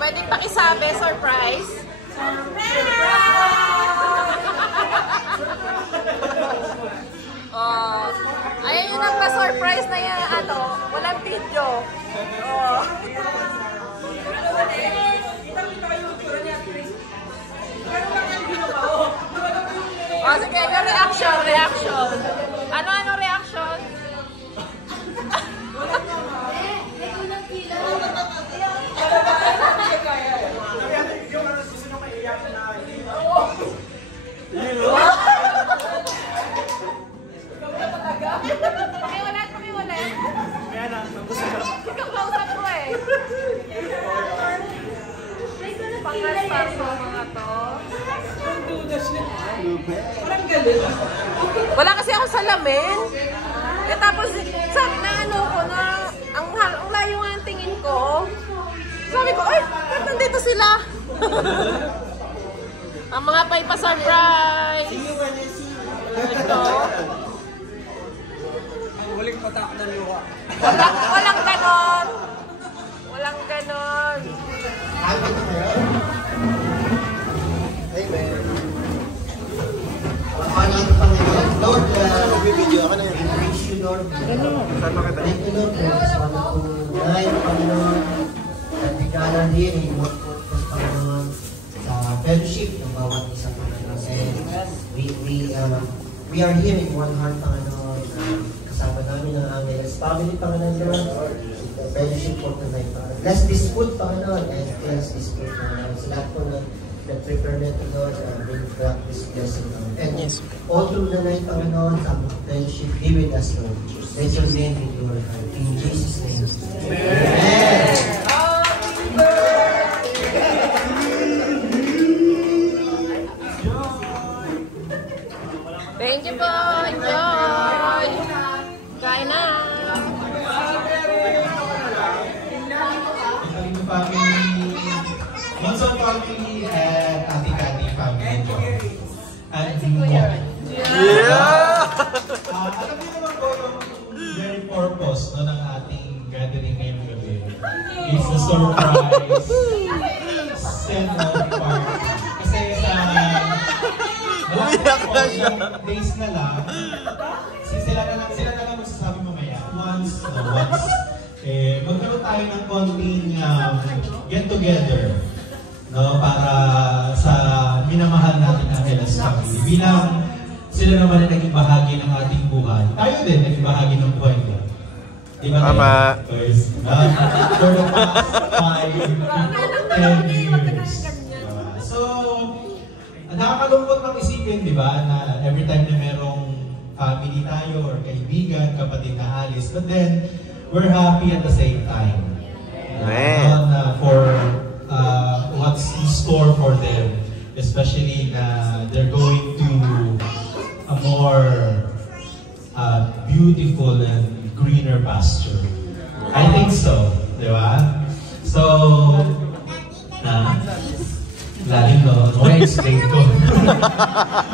Pwedeng pakisabi, surprise. Oh, ayun yung nagpa-surprise na yan, ano, walang video. Oh. Oh, sige, yung reaction. Ano reaction? Pakiwalan. Kakausap ko eh. Pangasar sa mga to. Wala kasi ako salamin. Eh tapos, na ano ko na, ang layo nga yung tingin ko. Sabi ko, ay, ba't nandito sila? Ang mga pa-surprise. Ito. Huling patak ng luha. Walang ganon. Walang ganon. Hey, man. Pangalan ng Panginoon. Lord, nagbibideo ako na i-reach you, Lord. Saan makita? Thank you, Lord. There's wonderful night, Panginoon. At ikalan din, i-work focus, Panginoon, sa fellowship ng bawat isa, Panginoon. And we are here in one heart, Panginoon. Kasama namin ang Angeles family, Panginoon, Lord. The fellowship for tonight, Panginoon. Bless this food, Panginoon, and bless this food, Panginoon. Sa lahat po na prepare natin, Lord, bring back this blessing, Lord. And all through the night, Panginoon, sa fellowship, be with us, Lord. Let your name be glorified. In Jesus' name. Amen. Thank you po. Enjoy. Kain na. Monson family and Ate Cathy family. And Yeah! alam niyo naman po yung very purpose no, ng ating gathering ngayong gabi. It's a surprise send-off party. Kasi sa days na lang, sila na lang magsasabi mamaya. Once, magkaroon tayo ng konting get together. No, para sa minamahal natin ang Angeles family. Bilang sila naman ay naging bahagi ng ating buhay. Tayo din naging bahagi ng buhay ko. Diba? Tama. For the past 5, 10 years. So, nakakalungkot ng isipin, di ba, na every time na merong family tayo or kaibigan, kapatid na alis. But then, we're happy at the same time. For what's in store for them, especially na they're going to a more beautiful and greener pasture. I think so, di ba? So, lalim no, explain ko.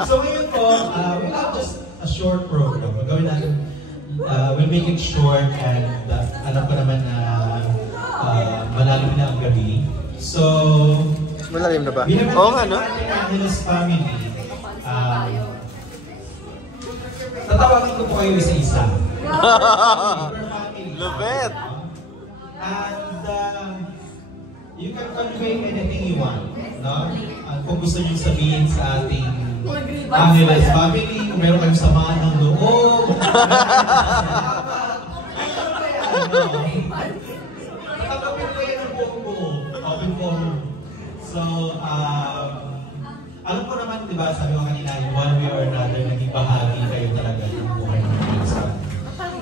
So ngayon po, we'll have just a short program. Gawin natin, we'll make it short and alam ko naman na malalim na ang gabi. So, malalim na ba? Oo nga, no? Angeles family, tatawagin ko po kayo isa-isa. Lubet! And you can convey anything you want, no? Kung gusto niyo sabihin sa ating Angeles family, kung meron kayong samaan ng loob, tatanggapin kayo ng buong-buo, open forum. So, alam ko naman, di ba, sabi ko kanina, one way or another, naging bahagi kayo talaga ng buhay ng isa.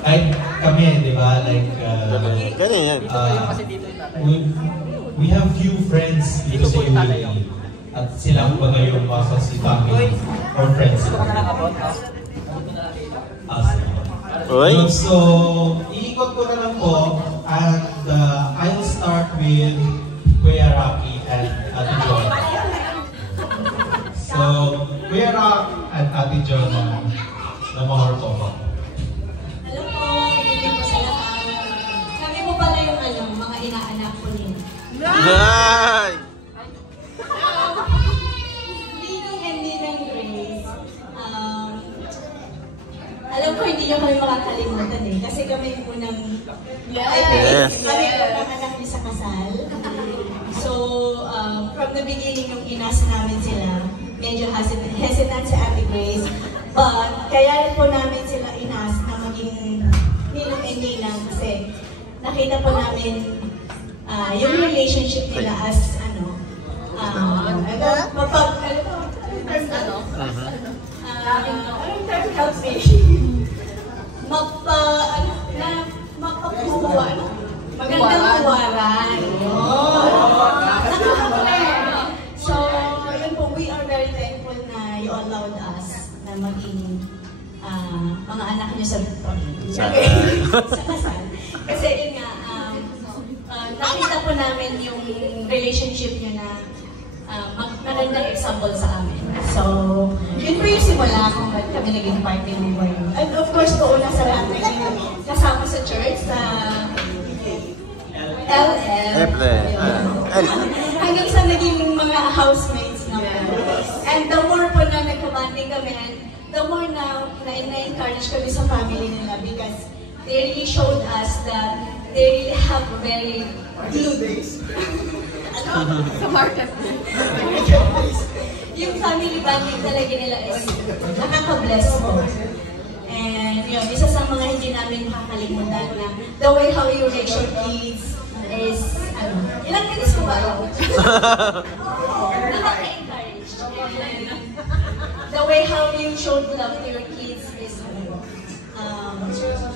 Kahit kami, di ba, like, we have few friends dito sa UAE. At silang baga yung mga si family or friends. So, iikot ko na lang po, and I'll start with Kuya Rocky and Ate Jonah. So, Kuya Rock and Ate Jonah na mahor po. Alam po, bibigyan ko sa lahat. Kami mo pala yung mga inaanak ko niya. namin makakalimutan eh. Kasi kami yung unang, Yes. kami yung unang anak niya sa kasal. So, from the beginning, nung inasa namin sila, medyo hesitant si Ate Grace. But, kaya po namin sila inas na maging ninang and ninang kasi nakita po namin yung relationship nila as help me. Magandang huwaran. So, yun po, we are very thankful na you allowed us na maging mga anak niyo sa kasal. Kasi yun nga, nakita po namin yung relationship niyo na magandang example sa amin. So, yun po yung simula kung ba't kami naging party ng boy. And of course, po una sa lahat kasama sa church, sa LL. Hanggang sa naging mga housemates na po. And the more po na nagkabanding kami, and the more na na-encourage kami sa family nila because they really showed us that they really have very good sa market. Yung family bonding talaga nila is nakaka-bless po. And yun, isa sa mga hindi namin makakalimutan na the way how you raise your kids is, ilang minutes ko ba? Nakaka-encourage. The way how you showed love to your kids is,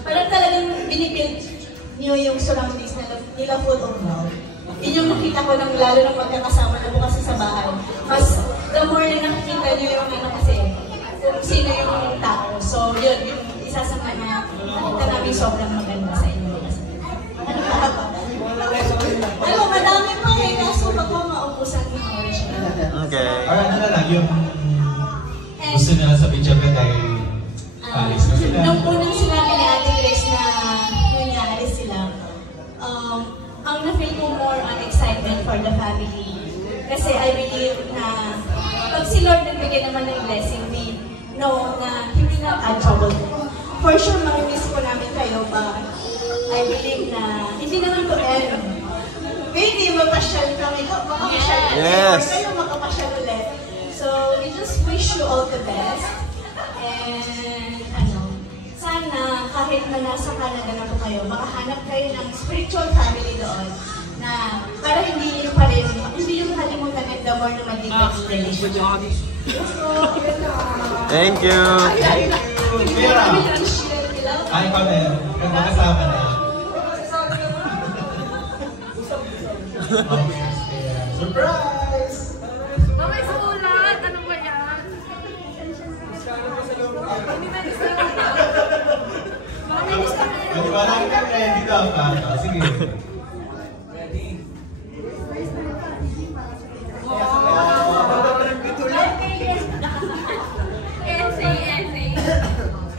parang talagang binibuild niyo yung surroundings nila full of love. Yun yung nakita ko lalo nang magkakasama na po kasi sa bahay. Mas, the more na nakikita niyo yung kasi, kung sino yung tao. So, yun, yung isa sa mga nakita namin sobrang maganda sa inyo. Ano, madami pa eh, kaso baka maupusan ng oras. Okay. Or ano na lang, yung gusto nila sa video ka dahil Paris na sila. Nung unang sinabi ni Ate Grace na nangyari sila, ang na-feel ko more on excitement for the family. Kasi I believe na pag si Lord nagbigay naman ng blessing, we know na hindi na trouble. For sure, makimiss po namin kayo, but I believe na hindi naman to end. Maybe mapasyal kami, makapasyal ulit, Yes. or kayo makapasyal ulit. So, we just wish you all the best. And sana kahit na nasa Canada na po kayo, makahanap kayo ng spiritual family doon na para hindi nyo pa rin, hindi nyo kalimutan and the more na mag-deepen yung relationship. Thank you. Vera! Ay, kami. Magkakasama na. Surprise! May sulat! Ano ba yan? Hindi na isulat. Pwede ba lang ka ready daw pa? Sige.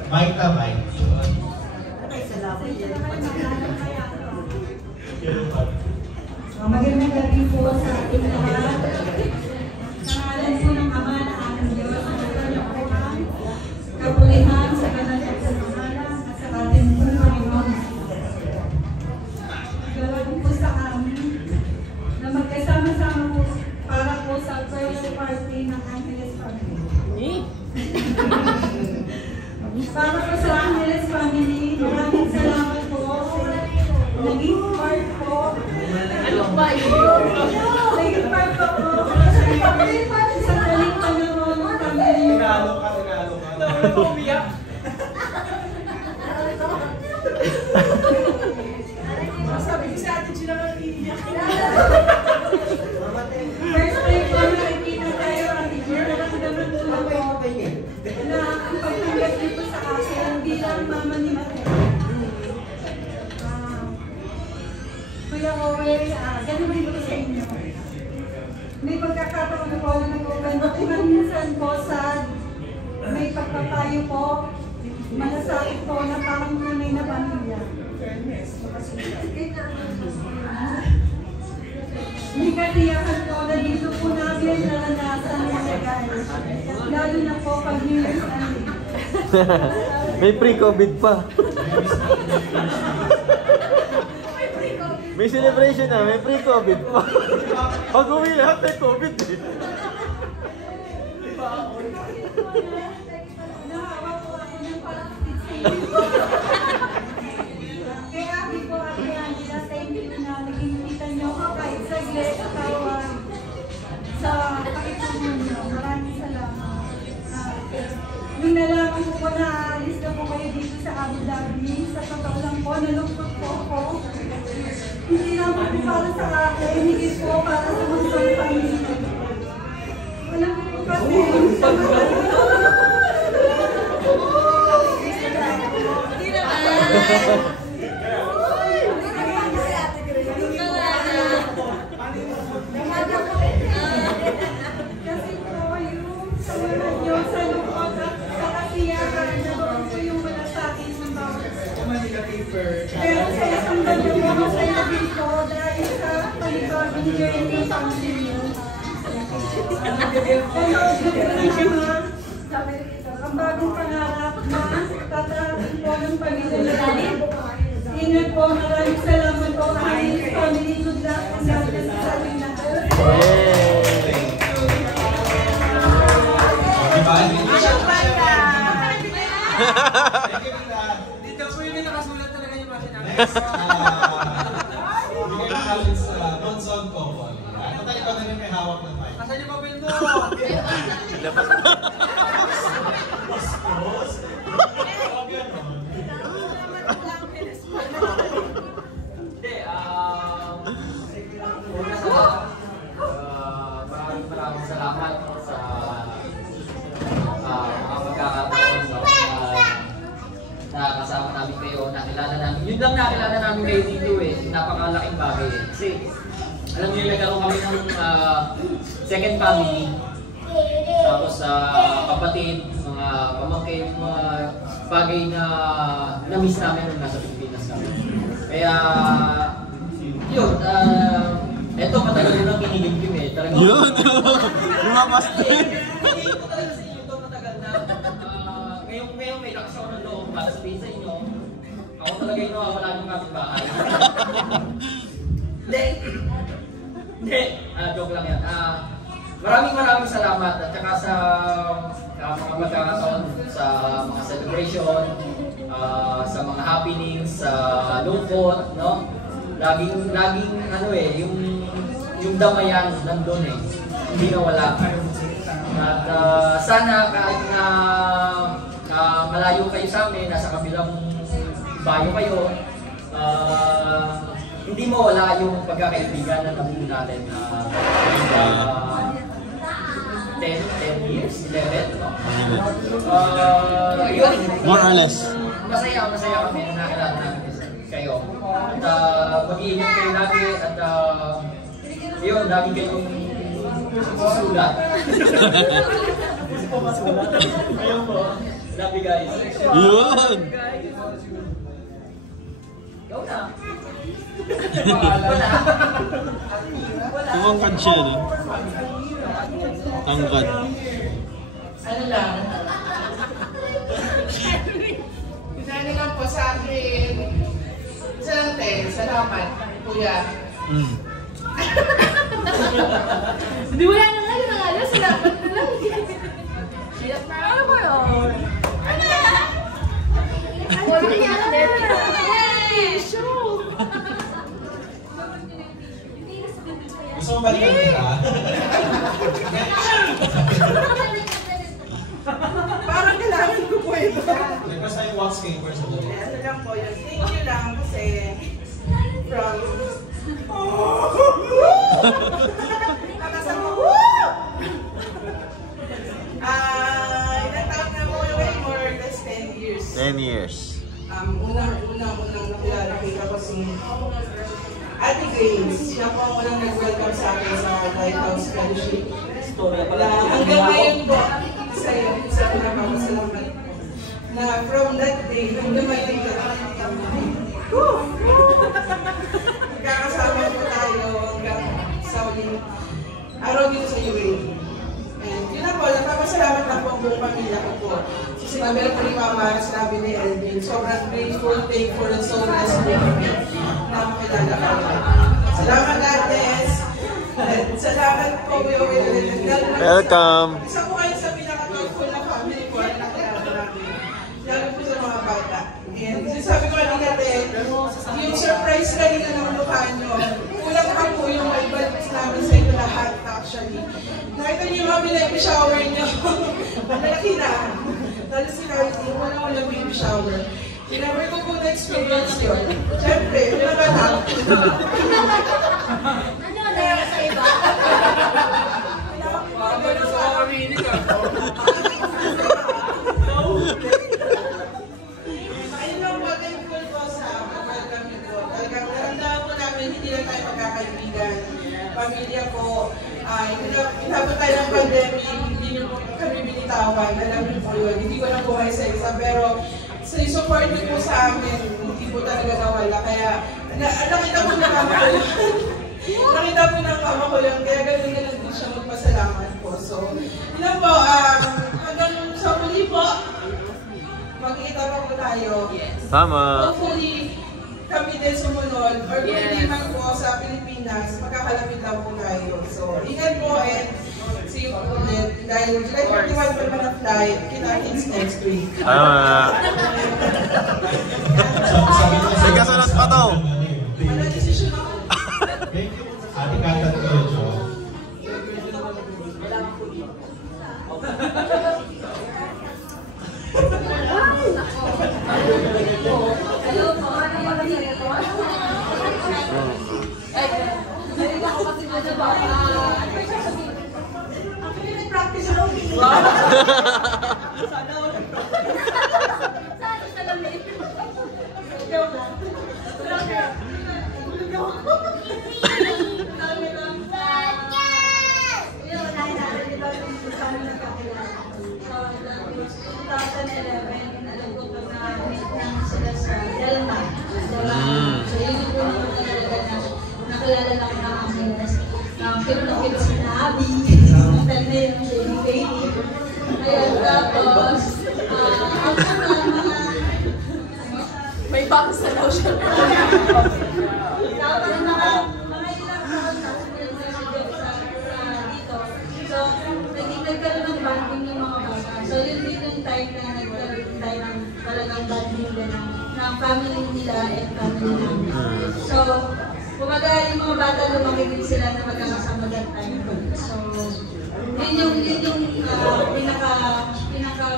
Mic na mic. Magandang gabi po sa ating lahat. Sa ngalan po ng Ama na aming Diyos, ang kanyang kapulihan sa kanyang pagmamahalan at sa ating Panginoon. Galawin po sa amin na magkasama-sama po para po sa birthday party ng Angeles Family. Para po sa Angeles Family, maraming salamat po sa naging part po. Ano ba yun? Naging part po po. Sa daling panahon kami. Tinalo ka. Umiyak. Sabi ko sa atin sila nga iiyak. First time po nakikita tayo at naramdaman ko na po na ang pagtanggap niyo po sa akin bilang mama ni Mate. Kuya Owen, ganun din po sa inyo. May pagkakataon po na nag-ugan minsan po sa may pagpapayo po, malasakit po na parang tunay na pamilya. May katiyakan po na dito po namin naranasan ng legal. Lalo na po pag New Year's Eve. May pre-COVID pa. May celebration na, may pre-COVID pa. Pag uwi lahat may COVID eh. Nahawa po ako ng kaya happy po ako Angela. Thank you na naging kita niyo ako kahit saglit katawan sa pakitulong niyo. Maraming salamat. Nung nalaman ko na aalis na po kayo dito sa Abu Dhabi, sa totoo lang po, nalungkot po ako. Hindi naman po para sa akin, hindi po para sa mga pamilya. Alam mo po kasi, kasi po yung sa mga nyo, sa lukot at sa kasiyahan, naroon po yung malasakit ng bawat. Pero sa isang bagyo mo, masaya dito dahil sa panibagong journey sa pamilya. Ang bagong pangarap na tatarapin po ng pamilya natin. Ingat po, maraming salamat po sa family. Good luck and God bless sa ating lahat. Dito po yun nakasulat talaga yung mga sinabi. Next, bigay mo natin sa non-zone couple. Total, ikaw na rin may hawak ng mic. Asan yung papel mo? Hindi, una sa lahat, maraming salamat sa mga pagkakataon sa nakakasama namin kayo, nakilala namin. Yun lang nakilala namin kayo dito eh. Napakalaking bagay eh. Kasi alam niyo, nagkaroon kami ng second family. Tapos kapatid, mga pamangkin, mga bagay na na-miss namin nung nasa Pilipinas kami. Kaya, yun, eto matagal din ang kinilig eh. Yun! Lumapas na yun! Hindi ko talaga sa inyo ito matagal na. Ngayon may lakas ako ng loob para sabihin sa inyo. Ako talaga yung nawawala ng kapitbahay. Hindi, joke lang yan. Maraming salamat at saka sa mga magkakataon sa mga celebration, sa mga happenings, sa lungkot, no? Laging ano eh, yung damayan nandun eh, hindi nawala. At sana kahit na malayo kayo sa amin, nasa kabilang bayo kayo, hindi mawala yung pagkakaibigan na nabuo natin na 10 years, 11, no? Yun, More or less. Masaya kami na nakilala namin kayo. At mag-iingat kayo lagi at yun, lagi kayong susulat. Ayun po. Love you guys. Yun! Ikaw na. Tumangkad siya, no? Tangkad. Ano lang? Pinali lang po sa akin. Salamat, kuya. Di wala na nga yun ang alas, salamat na lang. Hirap na ano ba yun? Ano yan? Ano yan? Yay! Show! Gusto mo balikan kita? Parang kailangan ko po ito. Request tayo wax cake first of all. Ano lang po yun. Thank you lang kasi from... Nakasama ko. Ilang taon na po yun? More or less 10 years. 10 years. Unang nakilala kita ko si Ate Grace. Siya po ang unang nag-welcome sa akin sa Lighthouse Fellowship. Hanggang ngayon po, isa pinapapasalamat na from that day, hanggang ngayon magkakasama po tayo hanggang sa uling araw dito sa UAE. And yun na po, nagpapasalamat na po ang buong pamilya ko po. So sinabi na po ni Mama, sinabi ni I'm grateful, thankful, and so blessed na makilala ka. Salamat, Agnes. Salamat po, Kuya Will. Welcome. Isa po kayo sa pinaka-thoughtful na family ko na nakilala namin. Lalo po sa mga bata. And sabi ko kanina, yung surprise kanina ng mukha nyo, kulang pa po yung maibalik namin sa inyo lahat actually. Nakita niyo yung mga baby shower nyo. Malaki na. Dahil si Carly, walang baby shower. Never ko po na-experience yun. Siyempre, pinabalak. Ano na sa iba? Ayun lang po, thankful po sa welcome niyo po. Talagang naramdaman po namin, hindi lang tayo magkakaibigan. Pamilya po, inabot tayo ng pandemic, hindi niyo po kami binitawan. Alam niyo po yun, hindi ko na po kayo sa isa. Pero sa support niyo po sa amin, hindi po talaga nawala. Kaya nakita po ng mama ko yun. Nakita po ng mama ko yun, kaya gano'n na lang din siya magpasalamat po. So, yun po, hanggang sa muli po, magkikita pa po tayo. Tama. Hopefully, kami din sumunod, or kung hindi man po sa Pilipinas, magkakalapit lang po tayo. So, ingat po and see you po ulit. Dahil July 31 pa naman ang flight, kita-kits next week. Tama. May kasunod pa to. Wala decision ako. Thank you. Ate Katat ko yun, Jo. Hello po, ano ba kasi ito? Hindi ako kasi ano ba? Actually, nag-practice ako. Sana ako nag-practice. Sana sa lamit. Joke lang. Tulog ako. Sabi lang. Yun, nahinari nila kung saan nagkakilala. So, 2011, alam ko pag na-meet namin sila sa Delma. So, yun yung unang talaga na nakilala lang na kami. Film na film si Nabi. Ang tanda yung baby baby. Ayun, tapos, ang mga May box na daw siya. tapos mga ilang taon na sumunod na siya dito. So, nagkaroon ng bonding ng mga bata. So, yun din yung time na nagkaroon tayo ng talagang bonding din ng family nila and family namin. So, kumaga yung mga bata lumaki din sila na magkakasama that time. So, yun yung pinaka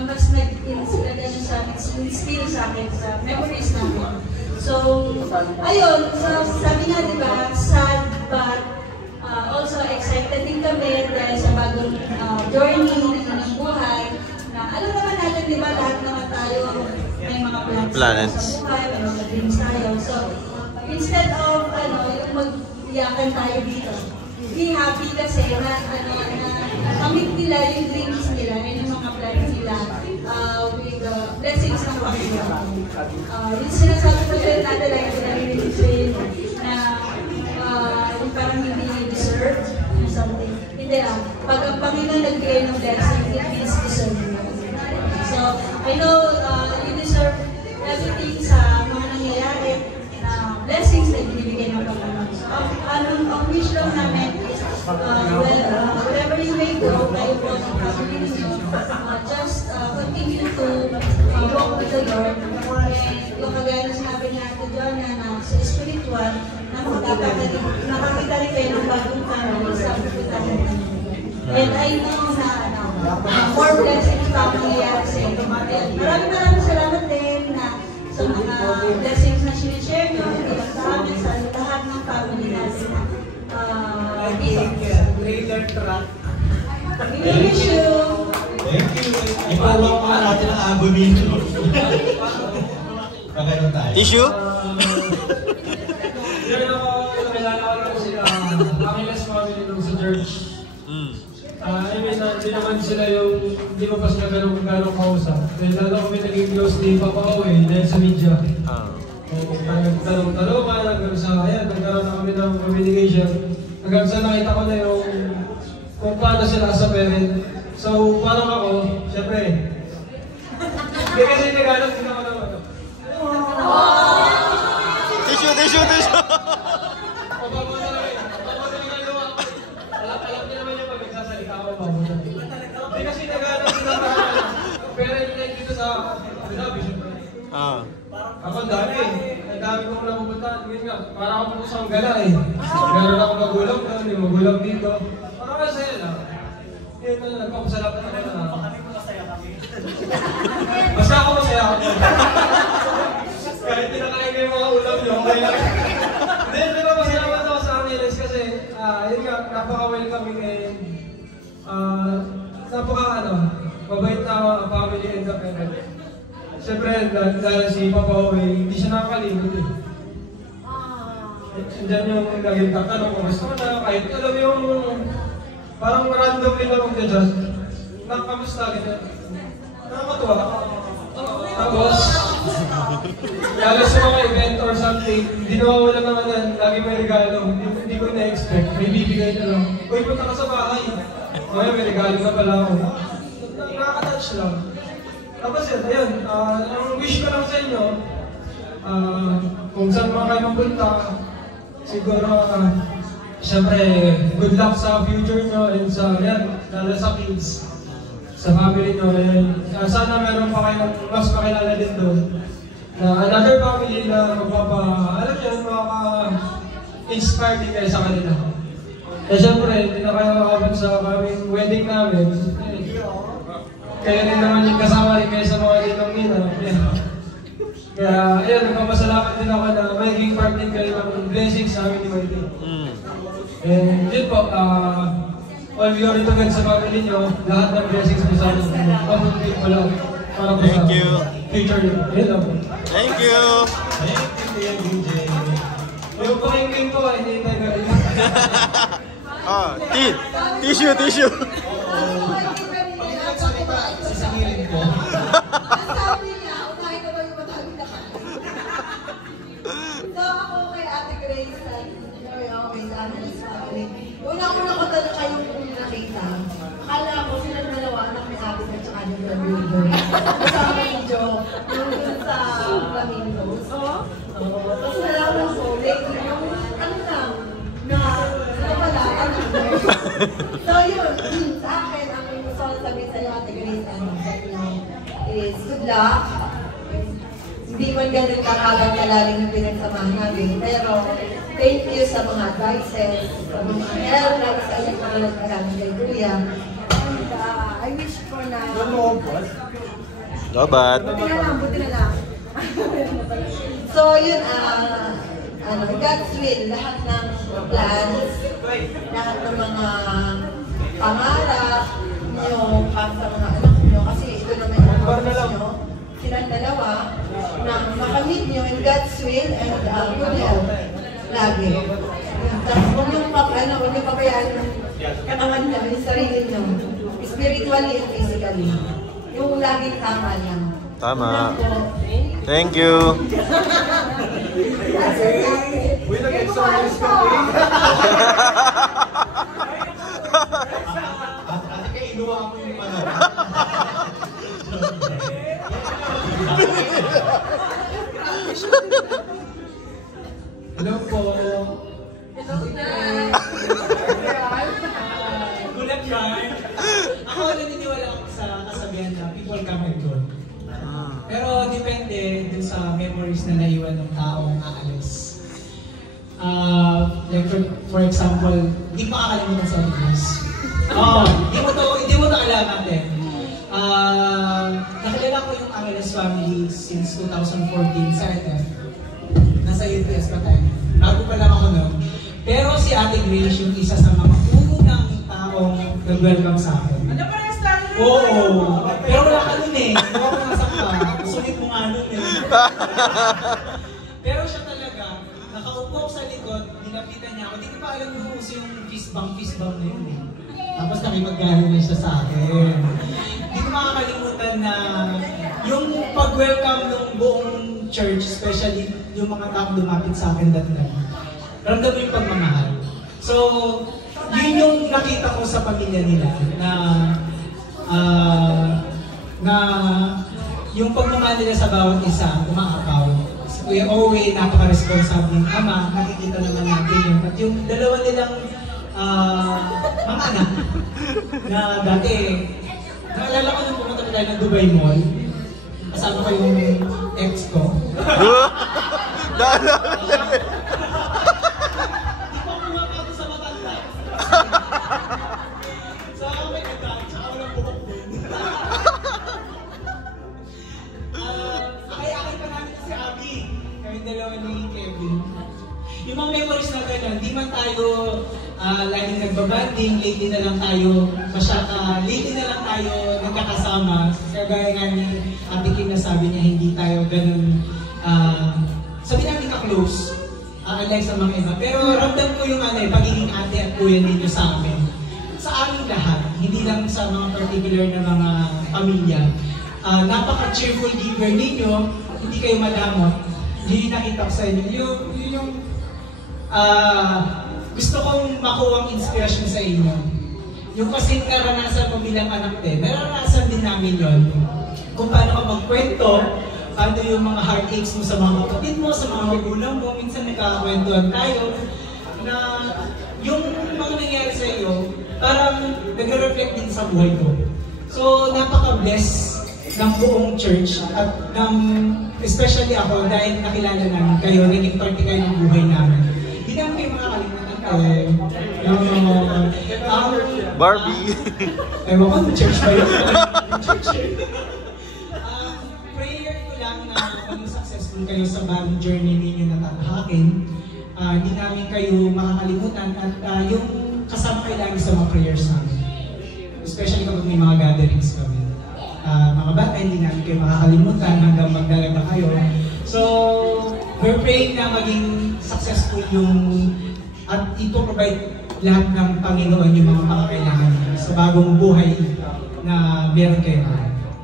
mas nag-instill sa akin sa memories namin. So, ayun, so, sabi nga diba, sad but also excited din kami dahil sa bagong journey ng buhay na alam naman natin diba lahat naman tayo may mga plans sa buhay, may mga dreams tayo. So, instead of yung mag-iyakan tayo dito, be happy kasi na kamit nila yung dreams nila and yung mga plans nila with the blessings ng Panginoon. Yung sinasabi ko rin natin like narinig na yung parang hindi deserve or something. Hindi lang. Pag ang Panginoon nagbigay ng blessing, it means deserve mo. So, I know you deserve everything sa mga nangyayari na blessings na ibinibigay ng Panginoon. So, ang wish lang namin is wherever you may go, kayo po ng family ninyo, just continue to walk with the Lord. And yung kagaya na sinabi niya Ate Joanna na sa spiritual, na makakita rin kayo ng bagong family sa pagkakita. And I know na more blessings pa ang nangyayari sa inyo. Maraming salamat din na sa mga blessings na sinishare nyo, hindi lang sa amin, sa lahat ng family natin. Trailer truck. We wish you. Thank you. Ipawag pa natin ang abomino. Pagano'n tayo. Tissue? Yun ako, nakilala ko lang sila. Akilas family nung sa church. Anyway, hindi naman sila yung, hindi mo pa sila ganong kausap. Dahil lalo kami naging close ni Papa Owe dahil sa media. Nagtanong-tanongan, hanggang sa, ayan, nagkaroon na kami ng communication. Hanggang sa nakita ko na yung kung paano sila as a parent. So, parang ako, syempre, hindi kasi naghanap din ako naman. tissue! Alam niya naman yung pag nagsasalita ako, mabuta. Hindi kasi nag-aaral din naman. Pero yung dito sa Abu siyempre. Ako dami eh. Ang dami kong napupuntahan. Ngayon nga, parang ako pusang gala eh. Meron ako magulang doon, yung magulang dito. Parang masaya lang. Yun na, nagpapasalamat ako na. Basta ako masaya ako. Kahit pinakain ko yung mga ulam nyo, okay lang. Hindi, nagpapasalamat ako sa Amiles kasi yun nga, napaka-welcoming and mabait na family and the parent. Siyempre, dahil si Papa Owe, hindi siya nakakalimot eh. Diyan yung naging tatanong kung gusto na, kahit alam yung parang randomly lang ang just nakamusta ganyan. Nakakatuwa. Tapos, lalo sa mga event or something, hindi nawawala naman yan, lagi may regalo. Hindi ko na-expect, may bibigay na lang. Uy, punta ka sa bahay. Ngayon, may regalo na pala ako. Nakaka-touch lang. Tapos yun, ayun, ang wish ko lang sa inyo, kung saan mga kayo mapunta, siguro, siyempre, good luck sa future nyo and sa, yan, lalo sa kids, sa family nyo, and sana meron pa kayong mas makilala din doon, na another family na alam nyo, makaka-inspire din kayo sa kanila. Eh siyempre, hindi na kayo makabot sa kaming wedding namin. Kaya rin naman yung kasama rin kayo sa mga ninong-nina. Kaya, ayun, nagpapasalamat din ako na magiging part din kayo ng blessings sa amin ni YT. And yun po, all glory to God sa family nyo, lahat ng blessings mo sa amin. Papuntin mo lang para po sa future nyo. Ayun lang po. Thank you! Thank you, DJ. Yung pakinggan ko, hindi tayo na rin. Tissue! Sisingilin ko. Sabi niya, unahin na ba yung madami na kanya? So ako kay Ate Grace, okay, sa Amiles family. Una-una ko talaga kayong nakita. Akala ko sila dalawa, anak ni Ate Grace at yung Flamingo. Kasama yung Joe, yung sa Flamingos. Tapos nalaman ko, yung ano lang, na pala, So yun, sa akin, ang gusto ko sabihin sa'yo, Ate Grace, is good luck. Hindi man ganun kakalang kalalim yung pinagsamahan namin, pero thank you sa mga advices, sa mga help, sa iyo mga nagkakalang kay Kuya. And I wish ko na... Lobat! Buti na lang. So yun, God's will, lahat ng plans, lahat ng mga pangarap nyo, para sa mga anak nyo, kasi ito naman yung purpose nyo, silang dalawa, na makamit nyo in God's will and good health, lagi. Tapos huwag yung papayaan ng katawan nyo, yung sarili nyo, spiritually and physically. Yung laging tama lang. Tama. Thank you. Uy, nag-exercise ka po eh. Ate kaya inuwa ko yung ano. Hello po. Gulat yan. Ako naniniwala ako sa kasabihan na people come and go. Pero depende dun sa memories na naiwan ng taong aalis. Like for example, hindi pa kakalimutan sa English. Hindi mo to alam natin. Nakilala ko yung Amiles family since 2014 sa SF. Nasa UPS pa tayo. Bago pa lang ako noon. Pero si Ate Grace yung isa sa mga unang taong nag-welcome sa akin. Ano pa rin style? Oo. Pero wala ka nun eh. Wala ka nasakta. Sulit mo nga nun eh. Pero siya talaga, nakaupo ako sa likod, nilapitan niya ako. Hindi ko pa alam yung uso yung fist bump na yun eh. Tapos nakipagkano na siya sa akin. Hindi ko makakalimutan na yung pag-welcome ng buong church, especially yung mga taong lumapit sa akin that time. Ramdam mo yung pagmamahal. So, yun yung nakita ko sa pamilya nila na yung pagmamahal nila sa bawat isa, umaapaw. Kuya Owe, napaka-responsable ng ama, nakikita naman natin yun. At yung dalawa nilang mga anak na dati, naalala ko nung pumunta tayo ng Dubai Mall, kasama ko yung ex ko. Naalala niya. Di ko kumakato sa matanda. So ako may nagkain, tsaka walang bukok din. Akay-akay pa namin si Abby. Kami dalawa ni Kevin. Yung mga memories na gano'n, di man tayo laging nagbabanding, lately na lang tayo nagkakasama. Kagaya nga ni Ate Kim na sabi niya, hindi tayo gano'n, sabi natin ka-close, unlike sa mga iba. Pero ramdam ko yung pagiging ate at kuya ninyo sa amin. Sa aming lahat, hindi lang sa mga particular na mga pamilya. Napaka-cheerful giver ninyo, hindi kayo madamot. Hindi nakita ko sa inyo. Yun yung gusto kong makuha ang inspirasyon sa inyo. Yung kasing karanasan mo bilang anak din, naranasan din namin yun. Kung paano ka magkwento, paano yung mga heartaches mo sa mga kapatid mo, sa mga magulang mo, minsan nagkakakwentuhan tayo, na yung mga nangyari sa iyo, parang nag-reflect din sa buhay ko. So, napaka-bless ng buong church at especially ako dahil nakilala namin kayo, naging parte kayo ng buhay namin. Hindi namin kayo makakalimutan Barbie. Ewan ko, church ba yun? Prayer ko lang na maging successful kayo sa bagong journey ninyo na tatahakin. Hindi namin kayo makakalimutan at yung kasama kayo lagi sa mga prayers namin. Especially kapag may mga gatherings kami. Mga bata, hindi namin kayo makakalimutan hanggang magdalaga kayo. So, we're praying na maging successful yung at ito-provide lahat ng Panginoon yung mga makakailangan nyo sa bagong buhay na meron kayo.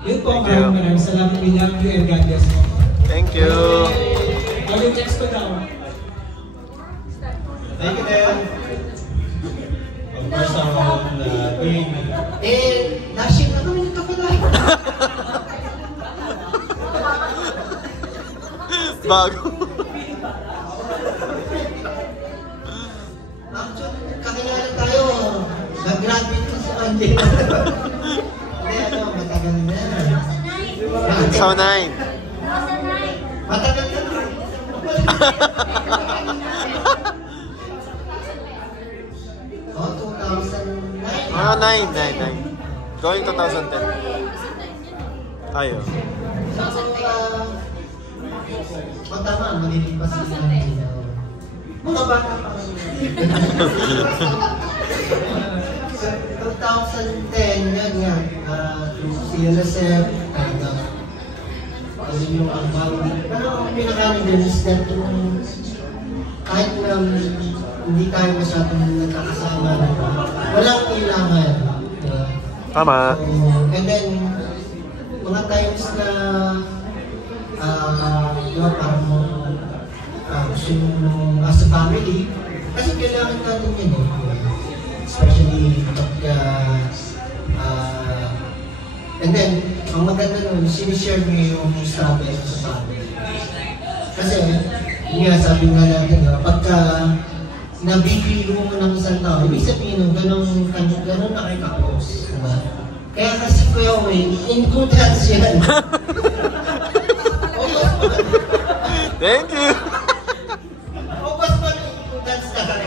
Yun po, maraming salamat. We love you and God bless you. Thank you. Yung text ko daw. Thank you, Dan. First round, game. Nashing na kami nito pala. Bago. Actually, kakilala tayo. Nag-graduate ko sa Angela. Hindi, matagal na. So 9. Matagal na. Oh, 2009. Ah, 9. Going 2010. Tayo. So, matama, malilipas sila ng ilaw. Mga bata pa kami. 2010, yan. Through CLSF, ayun yung ang bawang. Pero ang pinakanin din is that yung kahit na hindi tayo masyadong nagkakasama, walang kailangan. Tama. So, and then, mga times na parang gusto nyo as a family, kasi kailangan natin yun especially pagka and then, ang maganda nun, sinishare nyo yung struggle sa family. Kasi, yun nga, sabi nga natin, pagka nabibiro mo ng isang tao, ibig sabihin, ganun na kayo ka-close. Diba? Kaya kasi Kuya Wayne, in good hands yan. Thank you. Opas pa rin in good hands na kayo.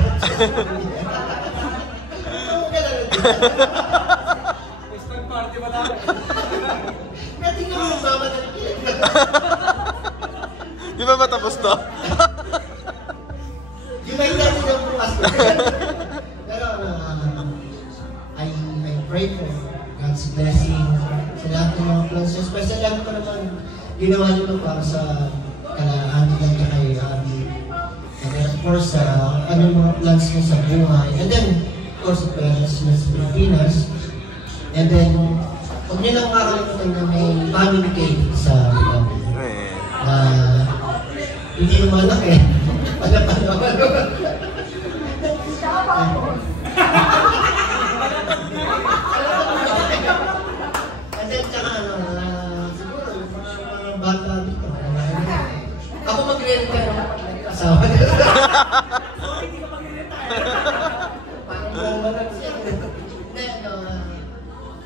Instant party ba tayo? Natin nga mo mama na Di ba matapos to? Gimay natin ang bukas. Pero I pray for God's blessing sa lahat ng mga plans. Especially lang ko naman ginawa nyo para sa kalahan ng kay Abby. And then of course, ano yung mga plans nyo sa buhay. And then, of course, parents nyo sa Pilipinas. And then, huwag nyo lang makakalimutan na may family cake sa Abby. Hindi naman laki. Ano. And then, tsaka siguro, yung mga bata dito. Ako mag pero asawa na.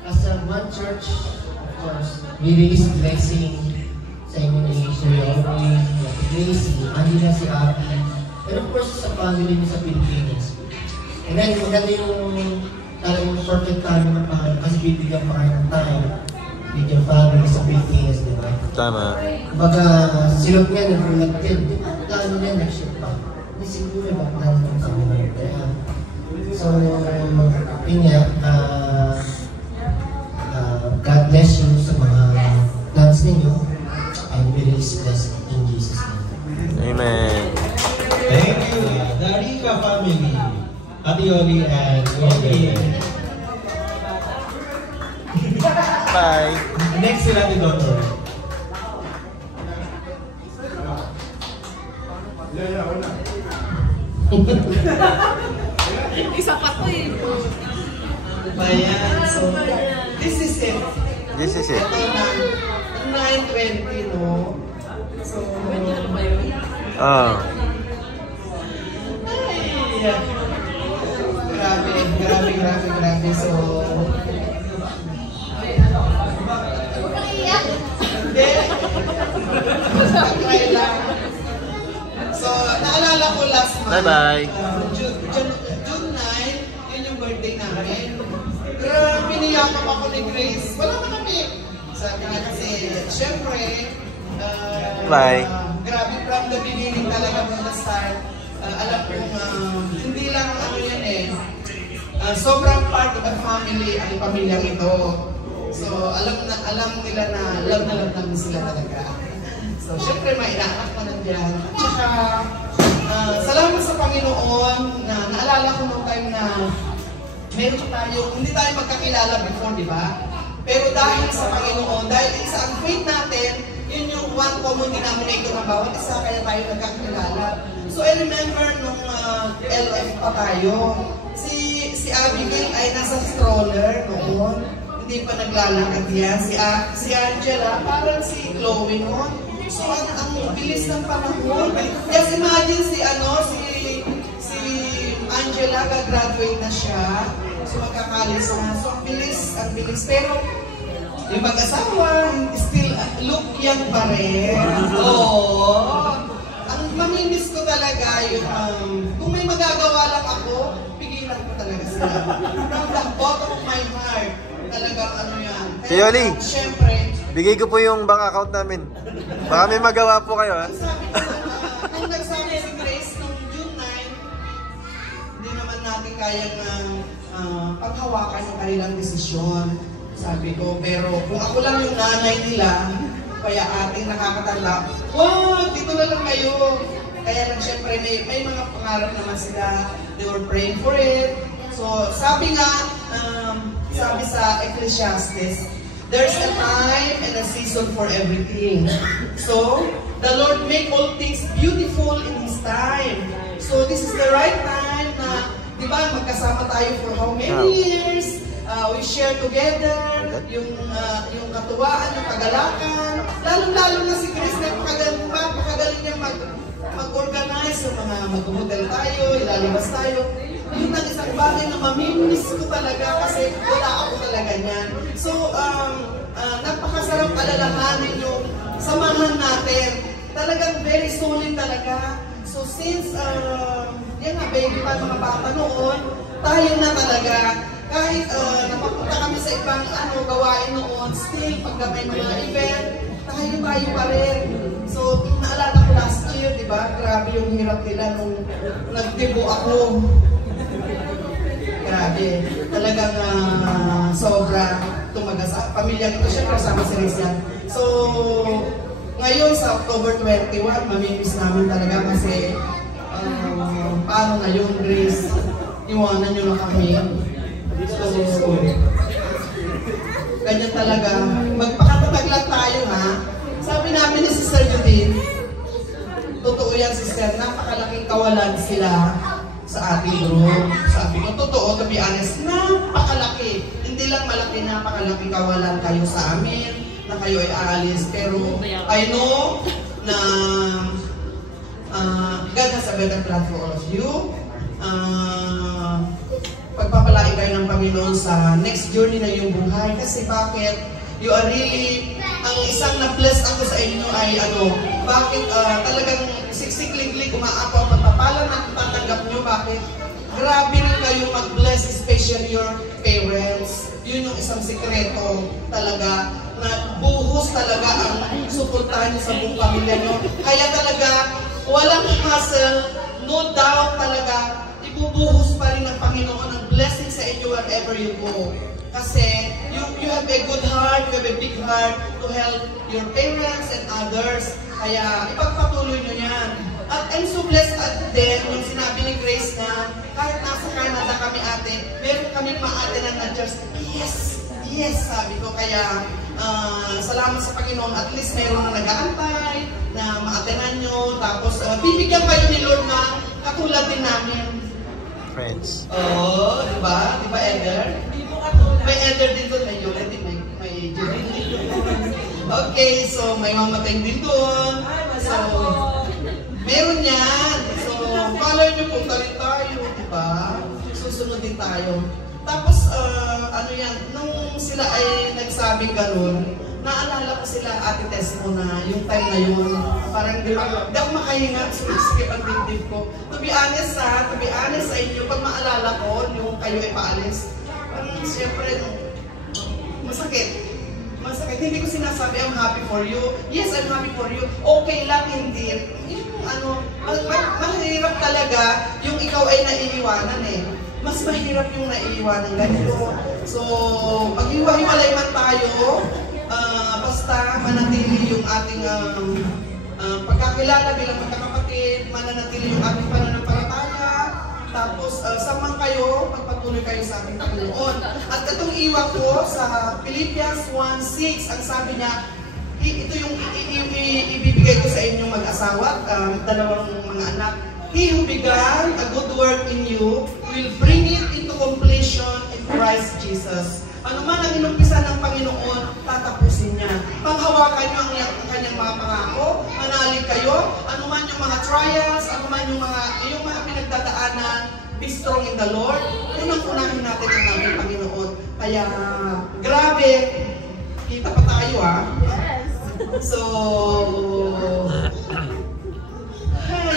As a one church, of course, we release blessing sa inyo ni Sir Yomi, si Grace, si Angela, si Abby, and of course sa family niyo sa Pilipinas. And then maganda yung talagang perfect time ng Panginoon kasi bibigyan pa kayo ng time with your family sa Pilipinas, di ba? Tama. Kumbaga, silot nga nag-relative, di ba? Plano niya next year pa. Hindi siguro yung plano ng Panginoon. So, yun nga, God bless you sa mga plans ninyo and we release blessing in Jesus' name. Amen. Thank you, the Rica family, Ate Yoli and Yoli. Bye. Next sila ni Doctor. Isa pa to eh. Ayan, so, this is it. This is it. Ito na, 9:20, no? So, Ah. Grabe. So, hindi. Try lang. So, naalala ko last month. Bye-bye. June 9, yun yung birthday namin. Grabe, niyakap ako ni Grace. Wala na kami. Sabi niya kasi, syempre, Bye. Grabe from the beginning talaga from the start. Alam kong hindi lang ano yan eh. Sobrang part of the family ang pamilyang ito. So alam nila na love namin sila talaga. So syempre may inaanak ko nandiyan. At saka salamat sa Panginoon na naalala ko nung time na meron tayo, hindi tayo magkakilala before, di ba? Pero dahil sa Panginoon, dahil isa ang faith natin, yun yung one common denominator ng bawat isa, kaya tayo nagkakilala. So I remember nung LF pa tayo, si Abigail ay nasa stroller noon, hindi pa naglalakad yan. Si Angela, parang si Chloe noon. So ang bilis ng panahon. Yes, imagine si Angela, gagraduate na siya. So magkakalis na. So ang bilis. Pero yung mag-asawa, still look young pa rin. Oo. Ang mamimiss ko talaga yung, kung may magagawa lang ako, pigilan ko talaga sila. From the bottom of my heart, talagang ano yan. Si Yoli, syempre, bigay ko po yung bank account namin. Baka may magawa po kayo, ha? Kung nagsabi si Grace noong June 9, hindi naman natin kayang paghawakan yung kanilang desisyon. Sabi ko, pero kung ako lang yung nanay nila, kaya ating nakakatanda, wow, dito na lang kayo. Kaya lang syempre may mga pangarap naman sila. They were praying for it. So sabi nga, sabi sa Ecclesiastes, there's a time and a season for everything. So the Lord make all things beautiful in His time. So this is the right time na, di ba, magkasama tayo for how many years? We share together, yung katuwaan, yung kagalakan. Lalo-lalo na si Chris, napakagaling niya mag-organize, yung mga mag-hotel tayo, ilalabas tayo. Yung isang bagay na mamimiss ko talaga kasi wala ako talaga niyan. So, napakasarap alalahanin yung samahan natin. Talagang very solid talaga. So, since, yan nga, baby pa mga bata noon, tayo na talaga. Kahit napapunta kami sa ibang gawain noon, still pag may mga event, tayo pa rin. So, naalala ko last year, di ba? Grabe yung hirap nila nung nag-debo ako. Grabe. Talagang sobra tumagas. Pamilya ito siya, kasama si Rizal. So, ngayon sa October 21, mamimiss namin talaga kasi paano na yung Grace, iwanan nyo na kami. So, ganyan talaga. Magpakatatag lang tayo, ha? Sabi namin ni Sister Judith, totoo yan, Sister, napakalaking kawalan sila sa ating group. Sabi ko, totoo, to be honest, napakalaki. Hindi lang malaki, napakalaking kawalan kayo sa amin, na kayo ay aalis. Pero I know na God has a better plan for all of you. Pagpapalain kayo ng Panginoon sa next journey na iyong buhay. Kasi bakit? You are really, ang isang na-bless ako sa inyo ay bakit talagang siksik-liglig umaapo ang pagpapala na tatanggap nyo? Bakit? Grabe rin kayo mag-bless, especially your parents. Yun yung isang sikreto talaga, na buhos talaga ang suportahan nyo sa buong pamilya nyo. Kaya talaga, walang hassle, no doubt talaga, ibubuhos pa rin ng Panginoon ang blessing sa inyo wherever you go. Kasi you have a good heart, you have a big heart to help your parents and others. Kaya ipagpatuloy nyo yan. At I'm so blessed din yung sinabi ni Grace na kahit nasa Canada kami ate, meron kami maate na na-just, yes, sabi ko. Kaya salamat sa Panginoon, at least meron na nag-aantay, na maatenan nyo, tapos bibigyan kayo ni Lord na katulad din namin. Friends. Oo, diba? Diba, Elder? May Elder din doon, may Yolen din, may Julie din. Okay, so may mamatay din doon. So, meron yan. So, follow nyo, punta rin tayo, diba? Susunod din tayo. Tapos, ano yan, nung sila ay nagsabing ganun, naalala ko sila, Ate Tess mo na yung time na yun, parang di ako makahinga, sumisikip ang dibdib ko. To be honest sa inyo, pag maalala ko, yung kayo ay paalis, siyempre, masakit. Hindi ko sinasabi, I'm happy for you. Yes, I'm happy for you. Okay lang, hindi. Mahirap talaga yung ikaw ay naiiwanan eh. Mas mahirap yung naiiwanan ganito. So, maghiwa-hiwalay man tayo, basta manatili yung ating pagkakilala bilang magkakapatid, mananatili yung ating pananampalataya, tapos samang kayo, pagpatuloy kayo sa ating Panginoon. At itong iwan ko sa Philippians 1:6, ang sabi niya, ito yung ibibigay ko sa inyong mag-asawa, dalawang mga anak. He who began a good work in you will bring it into completion in Christ Jesus. Ano man ang inumpisa ng Panginoon, tatapusin niya. Panghawakan niyo ang kanyang mga pangako, manalig kayo, ano man yung mga trials, ano man yung mga pinagdadaanan, be strong in the Lord. Unang-unahin natin ang aming Panginoon. Kaya, grabe, kita pa tayo So,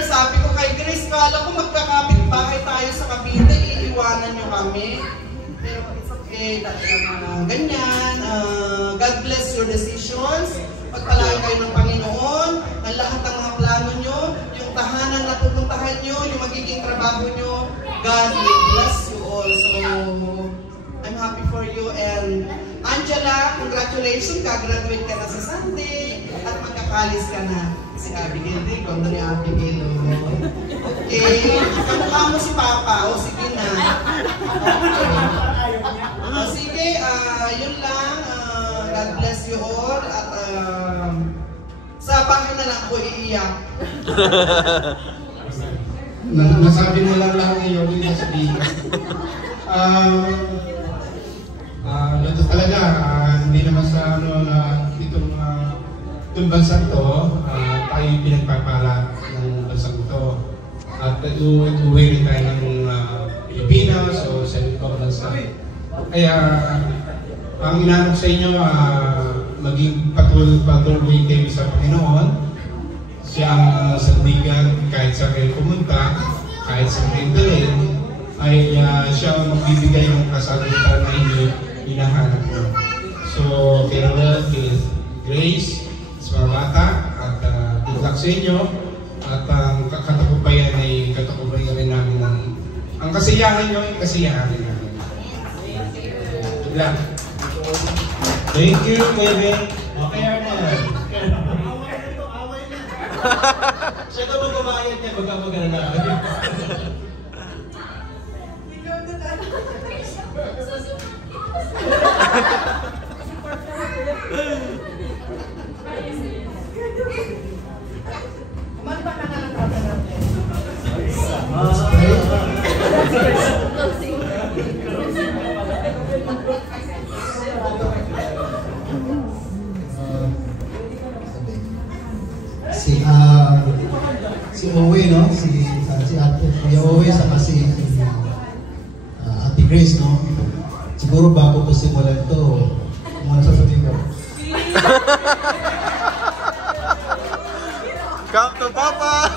sabi ko kay Grace, kala ko magkakapit bahay tayo sa Cavite, iiwanan niyo kami. Pero it's okay, ganyan. God bless your decisions. Pagpalain kayo ng Panginoon, ang lahat ng mga plano nyo, yung tahanan na pupuntahan nyo, yung magiging trabaho nyo, God will bless you all. So, I'm happy for you. And Angela, congratulations, gagraduate ka na sa Sunday at magkakalis ka na. Si Abigail din, kondo ni Abigail. Okay, kamukha mo si Papa. O sige na. Okay. Sige, yun lang. God bless you all. At sa bahay na lang ako iiyak. Nasabi mo lang lahat ng Yogi na sabihin. Ito talaga, hindi naman sa itong bansang to, tayo pinagpapala ng bansang ito. At uwi rin tayo ng Pilipinas o sa ibang bansa. Kaya, ang inaanok sa inyo, maging patuloy kayo sa Panginoon. Siya ang sandigan kahit sa kayo pumunta, kahit sa kayo dalhin, ay siya ang magbibigay ng kasagutan na inyo hinahanap nyo. So, kaya Grace, sa mga bata, at good luck sa inyo, at ang katakubayan ay katakubayan rin namin ang kasiyahan nyo, yung kasiyahan rin namin. Good luck. Thank you, Kevin. Okay, Arnel. Siya daw magbabayad niya, magkamagalala. Kumanta ka na ng kata natin. Si Owe, no? Si Ate Kuya Owe, saka si Ate Grace, no? Siguro bago ko simulan to, muna sasabihin ko. Come to Papa!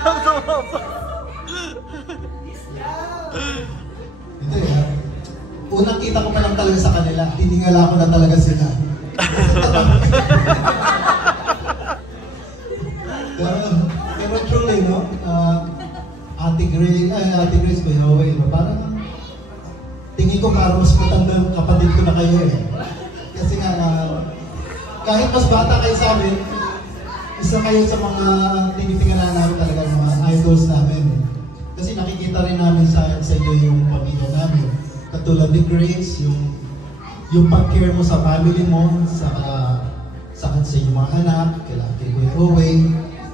Come to Papa! Hindi, unang kita ko pa lang talaga sa kanila, tiningala ko na talaga sila. pero truly, no? Ate Grace, Kuya Owe, parang tingin ko parang mas matandang kapatid ko na kayo eh. Kasi nga, kahit mas bata kayo sa amin, isa kayo sa mga tinitingala namin talaga, mga idols namin. Kasi nakikita rin namin sa inyo yung pamilya namin. Katulad ni Grace, yung pag-care mo sa family mo, sa inyong mga anak, kay Kuya Owe.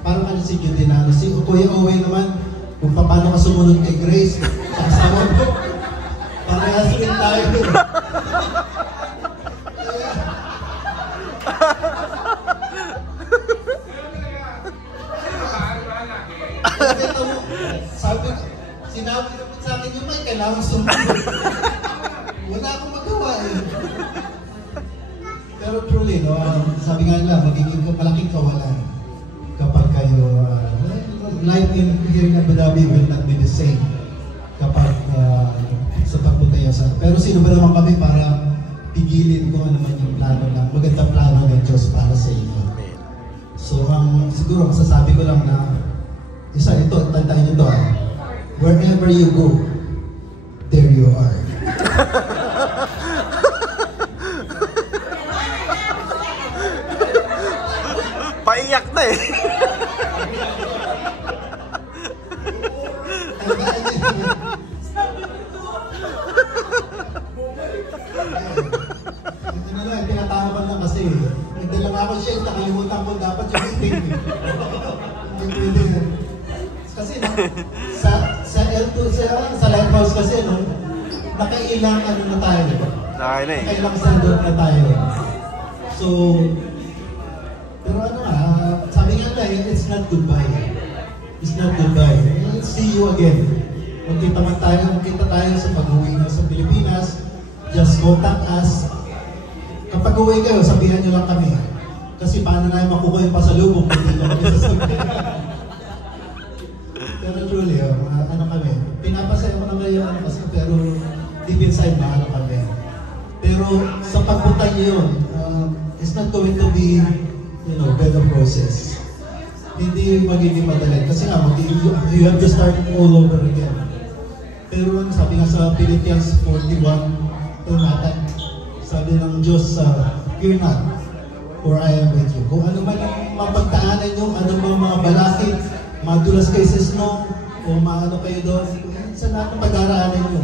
Parang ano si Judy na, si Kuya Owe naman, kung paano ka sumunod kay Grace, sa asawa mo, parehas rin tayo. Sinabi naman sa akin yung may kailangan sumunod. Wala akong magawa eh. Pero truly, no, sabi nga nila, magiging malaking kawalan kapag kayo, life here in Abu Dhabi will not be the same kapag sa pagputaya sa. Pero sino ba naman kami para pigilin kung ano man yung plano lang, magandang plano ng Diyos para sa inyo. So, siguro masasabi ko lang na ito, tandaan nyo ito wherever you go, there you are. Paiyak na eh. Tinatawagan lang kasi nagdalang ako siya, nakalimutan ko dapat yung meeting. Kasi sa lighthouse kasi, no, nakailang ano na tayo. Nakailang sandot na tayo. So, pero ano sabi nga lang, it's not goodbye. It's not goodbye. Let's see you again. Magkita tayo sa pag-uwi na sa Pilipinas. Just contact us. Kapag uwi kayo, sabihan nyo lang kami. Kasi paano na yung makukuha yung pasalubong kung hindi kami sasabihin. Pero truly, ano kami, pinapasaya ko na ngayon kasi pero deep inside na kami. Pero sa pagpunta nyo yun, it's not going to be, better process. Hindi magiging madali. Kasi nga, you have to start all over again. Pero sabi nga sa Philippians 41, sabi ng Diyos, fear not, for I am with you. Kung ano man ang mapagdaanan nyo, ano man mga balakid, madulas kayo sa snow, o maano kayo doon, sa lahat ng pag-araanan nyo,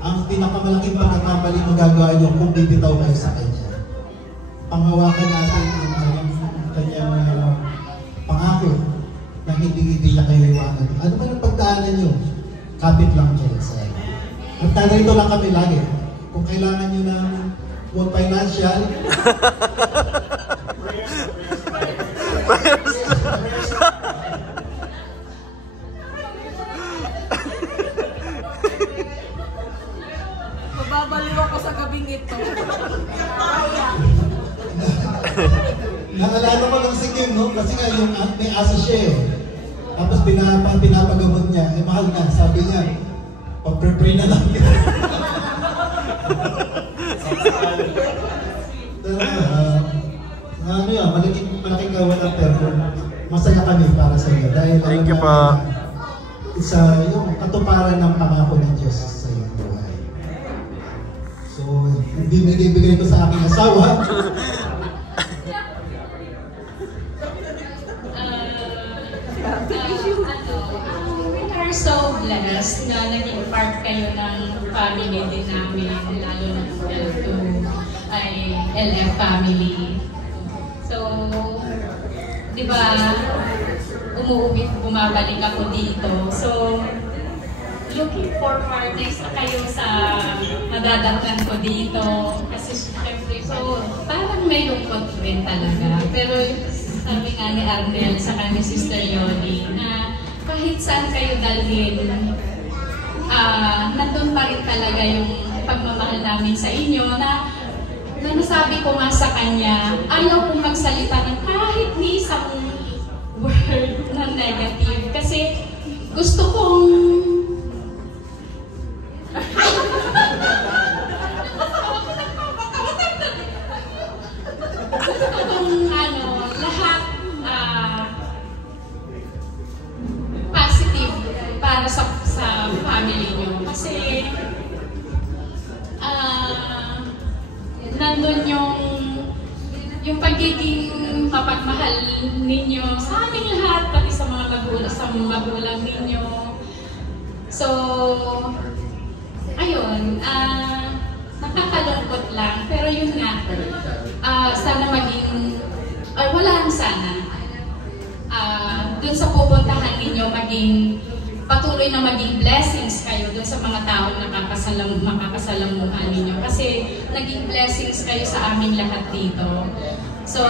ang pinakamalaking pagkakamali magagawa nyo kung bibitaw kayo sa Kanya. Panghawakan natin ang Kanyang pangako na hindi na kayo iwanan. Ano man ang pagdaanan nyo, kapit lang kayo sa Kanya. At narito lang kami lagi. Kung kailangan nyo ng financial, mababaliw ako sa gabing ito. Naalala ko lang si Kim, no? Kasi nga yung may asa siya eh. Tapos pinapagamot niya, mahal na. Sabi niya, pag-pray na lang. Malaking kawalan pero masaya kami para sa iyo. Dahil thank you pa. Isa yung katuparan ng pangako ng Diyos sa iyong buhay. So, bibigay ko sa aking asawa. We are so blessed na naging part kayo ng family din namin, lalo na to ay LF family. So, di ba, bumabalik ako dito. So, looking forward next na kayo sa madadagdan ko dito. Kasi syempre So, parang may lungkot rin talaga. Pero sabi nga ni Arnel sa ni Sister Yoli na kahit saan kayo dalhin, nandun pa rin talaga yung pagmamahal namin sa inyo na nasabi ko nga sa kanya, ayaw kong magsalita ng kahit ni isang word na negative kasi gusto kong lahat positive para sa family nyo kasi nandun yung pagiging mapagmahal ninyo sa aming lahat, pati sa mga magulang ninyo. So, ayun, nakakalungkot lang. Pero yun nga, sana maging, wala lang sana. Dun sa pupuntahan ninyo, patuloy na maging blessings kayo dun sa mga taong makakasalamuhan ninyo. Kasi naging blessings kayo sa aming lahat dito. So,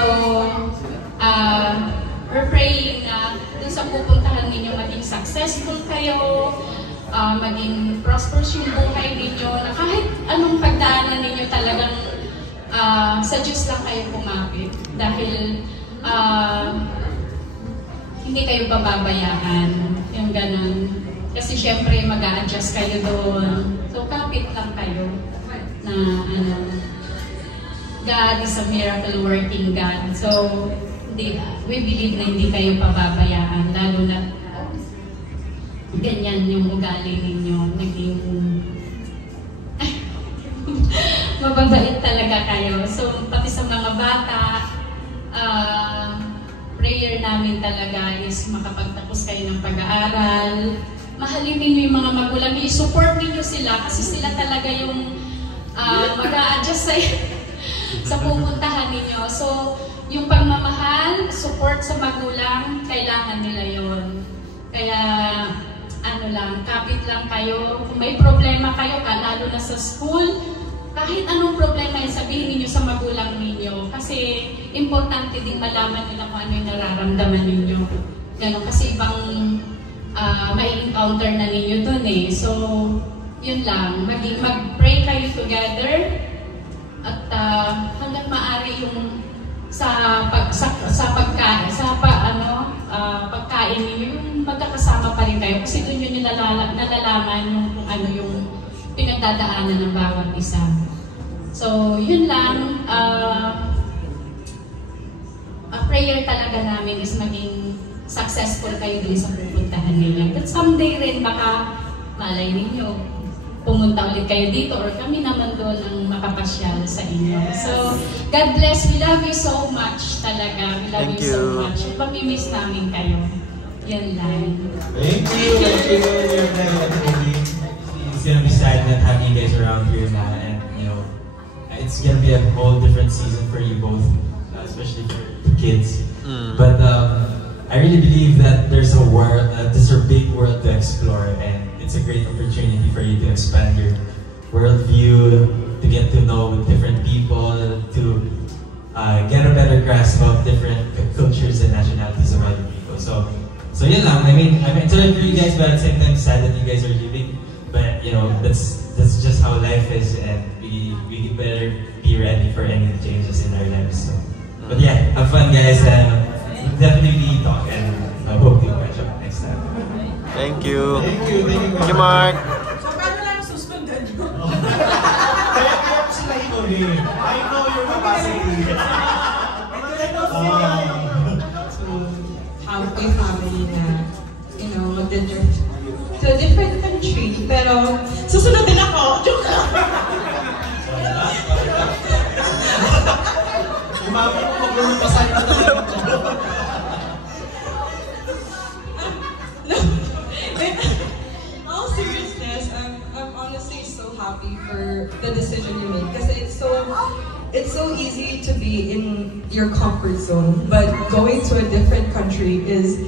we're praying na dun sa pupuntahan ninyo maging successful kayo, maging prosperous yung buhay ninyo, na kahit anong pagdaanan ninyo talagang sa Diyos lang kayo kumapit. Dahil hindi kayo pababayaan, yung ganun. Kasi syempre mag-a-adjust kayo doon. So kapit lang kayo na God is a miracle working God. So we believe na hindi kayo pababayaan, lalo na ganyan yung ugali ninyo. Naging mababait talaga kayo. So pati sa mga bata, prayer namin talaga is makapagtapos kayo ng pag-aaral. Mahalin ninyo yung mga magulang, i-support ninyo sila kasi sila talaga yung mag-a-adjust sa pupuntahan ninyo. So, yung pagmamahal, support sa magulang, kailangan nila yon. Kaya, kapit lang kayo. Kung may problema kayo, lalo na sa school, kahit anong problema yan, sabihin ninyo sa magulang ninyo. Kasi, importante din malaman nila kung ano yung nararamdaman ninyo. Ganon, kasi ibang may encounter na ninyo dun eh. So, yun lang. Mag-pray kayo together. At hanggang maaari yung pagkain ninyo, yung magkakasama pa rin kayo. Kasi dun yun nalalaman yung kung ano yung pinagdadaanan ng bawat isa. So, yun lang. Prayer talaga namin is maging successful kayo din sa pupuntahan ninyo. But someday rin baka malay ninyo, pumunta ulit kayo dito or kami naman doon ang makapasyal sa inyo. So, God bless. We love you so much talaga. We love you so much. Pamimiss namin kayo. Yan lang. Thank you. It's gonna be sad not having you guys around here now, and it's gonna be a whole different season for you both, especially for the kids. But I really believe that there's a big world to explore, and it's a great opportunity for you to expand your worldview, to get to know different people, to get a better grasp of different cultures and nationalities of other people. So yun lang. I mean, sorry for you guys, but at the same time, sad that you guys are leaving. But that's just how life is, and we better be ready for any changes in our lives. So, but yeah, have fun, guys. Definitely talk, and I hope to catch up next time. Thank you. Thank you, Mark. So, paano lang susundan nyo? Kaya po sila hinuli. I know your capacity. So, happy family na, mag-drift to a different country. Pero, susunod din ako. Joke lang. Umami ko maglulupasan na talaga. All seriousness, I'm honestly so happy for the decision you made because it's so easy to be in your comfort zone, but going to a different country is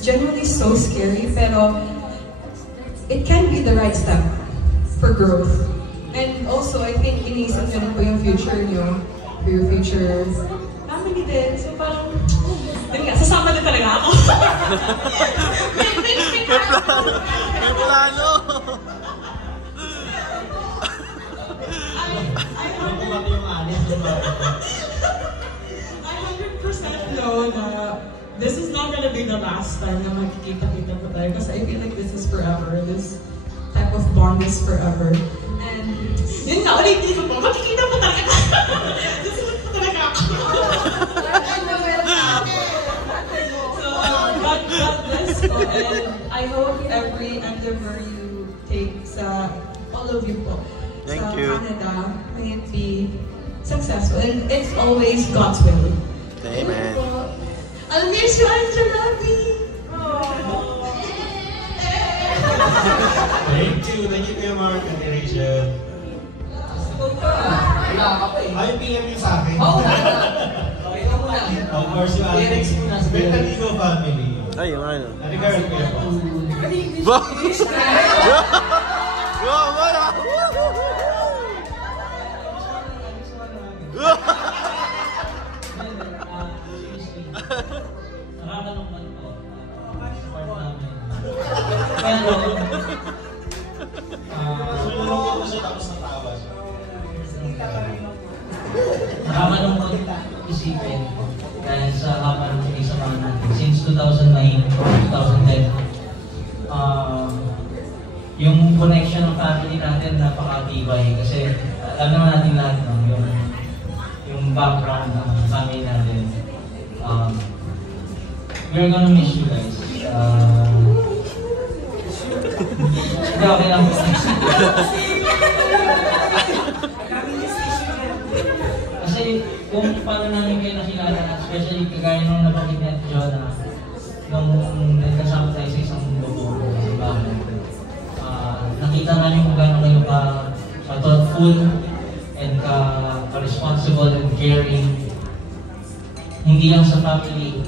generally so scary, pero it can be the right step for growth. And also, I think iniisip nyo rin po yung future nyo. for your future family din. So parang, yun nga, sasama din talaga ako. May plano! I 100% know na this is not gonna be the last time na magkikita-kita po tayo kasi I feel like this is forever. This type of bond is forever. And yun na, ulitin ko po, magkikita po talaga. Susunod po talaga ako. So, God bless po. And I hope every endeavor you take sa all of you po. Thank sa you. Canada, may it be successful. And it's always God's will. Amen. I'll miss you, Angel Lovey. Thank you Kuya Mark and Rachel. Ay, PM yung sa akin. Of course, yung Alex. Betaligo family. Ay, yung ano. Narigaran ko yun. Ba? Wow, wala! Nakakalungkot po. Sulunod ko siya tapos natawa siya. Nakakalungkot isipin dahil sa haba ng pagsasamahan natin. Since 2009 or 2010, yung connection ng family natin napakatibay kasi alam naman natin lahat yung background ng family natin. We're gonna miss you guys. Okay lang po. Kasi kung paano namin kayo nakilala, especially kagaya nung nabanggit ni Ate Jonah, nung nagkasama tayo sa isang bubo sa bahay, nakita namin kung gaano kayo ka-thoughtful and ka-responsible and caring. Hindi lang sa family,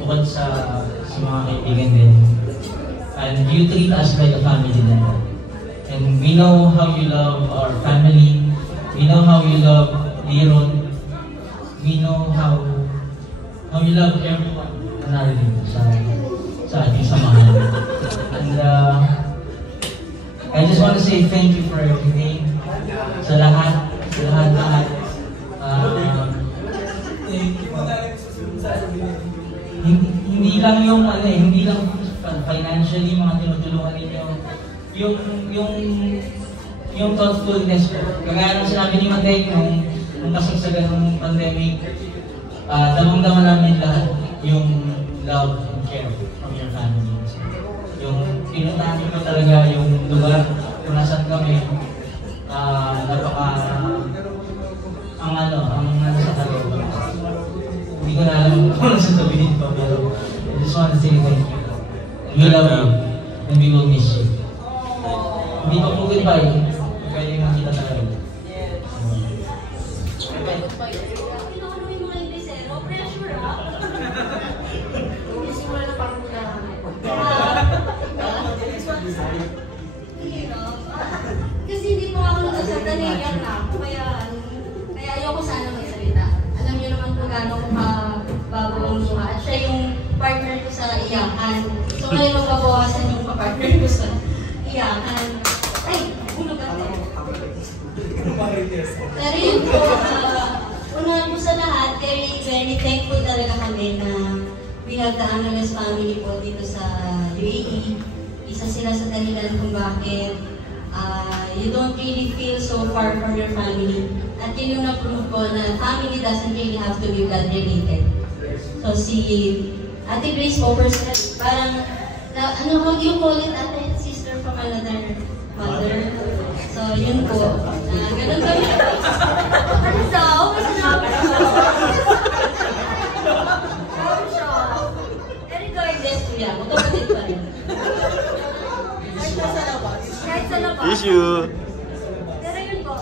bukod sa mga kaibigan din. And you treat us like a family din. And we know how you love our family. We know how you love Liron. We know how you love everyone na narinig sa ating samahan. And I just want to say thank you for everything. Sa lahat. Hindi lang yung hindi lang financially mga tinutulungan ninyo, yung thoughtfulness ko. Kagaya ng sinabi ni Matay nung kasagsagan ng pandemic, damang-dama namin lahat yung love and care from your family. Yung pinuntahan ko talaga yung lugar kung nasan kami, ang sa kaloob. Hindi ko na alam kung ano sasabihin pa, pero I just want to say thank you. We love you, and we will miss you. Hindi pa po goodbye, kaya yung nakita tayo. Kasi hindi po ako nagsasalita, naiyak na ako. Kaya ayoko sana magsalita. Alam niyo naman kung gaano ko bago ang luha. At siya yung partner ko sa iyakan. So ngayon magbabawasan yung partner ko sa iyakan. Ay, bulog ako. Pero yun po, unahan po sa lahat, very thankful talaga kami na we have the Anoles family po dito sa UAE. Isa sila sa dahilan kung bakit you don't really feel so far from your family. At yun yung na-prove ko na family doesn't really have to be blood-related. So si Ate Grace po personally, parang, how do you call it, ate? Sister from another mother? So yun po, ganun kami. Ano daw? Kasi namin siya. Namin siya. Regardless po yan, magkapatid pa rin. Kahit sa labas. Issue. Pero yun po,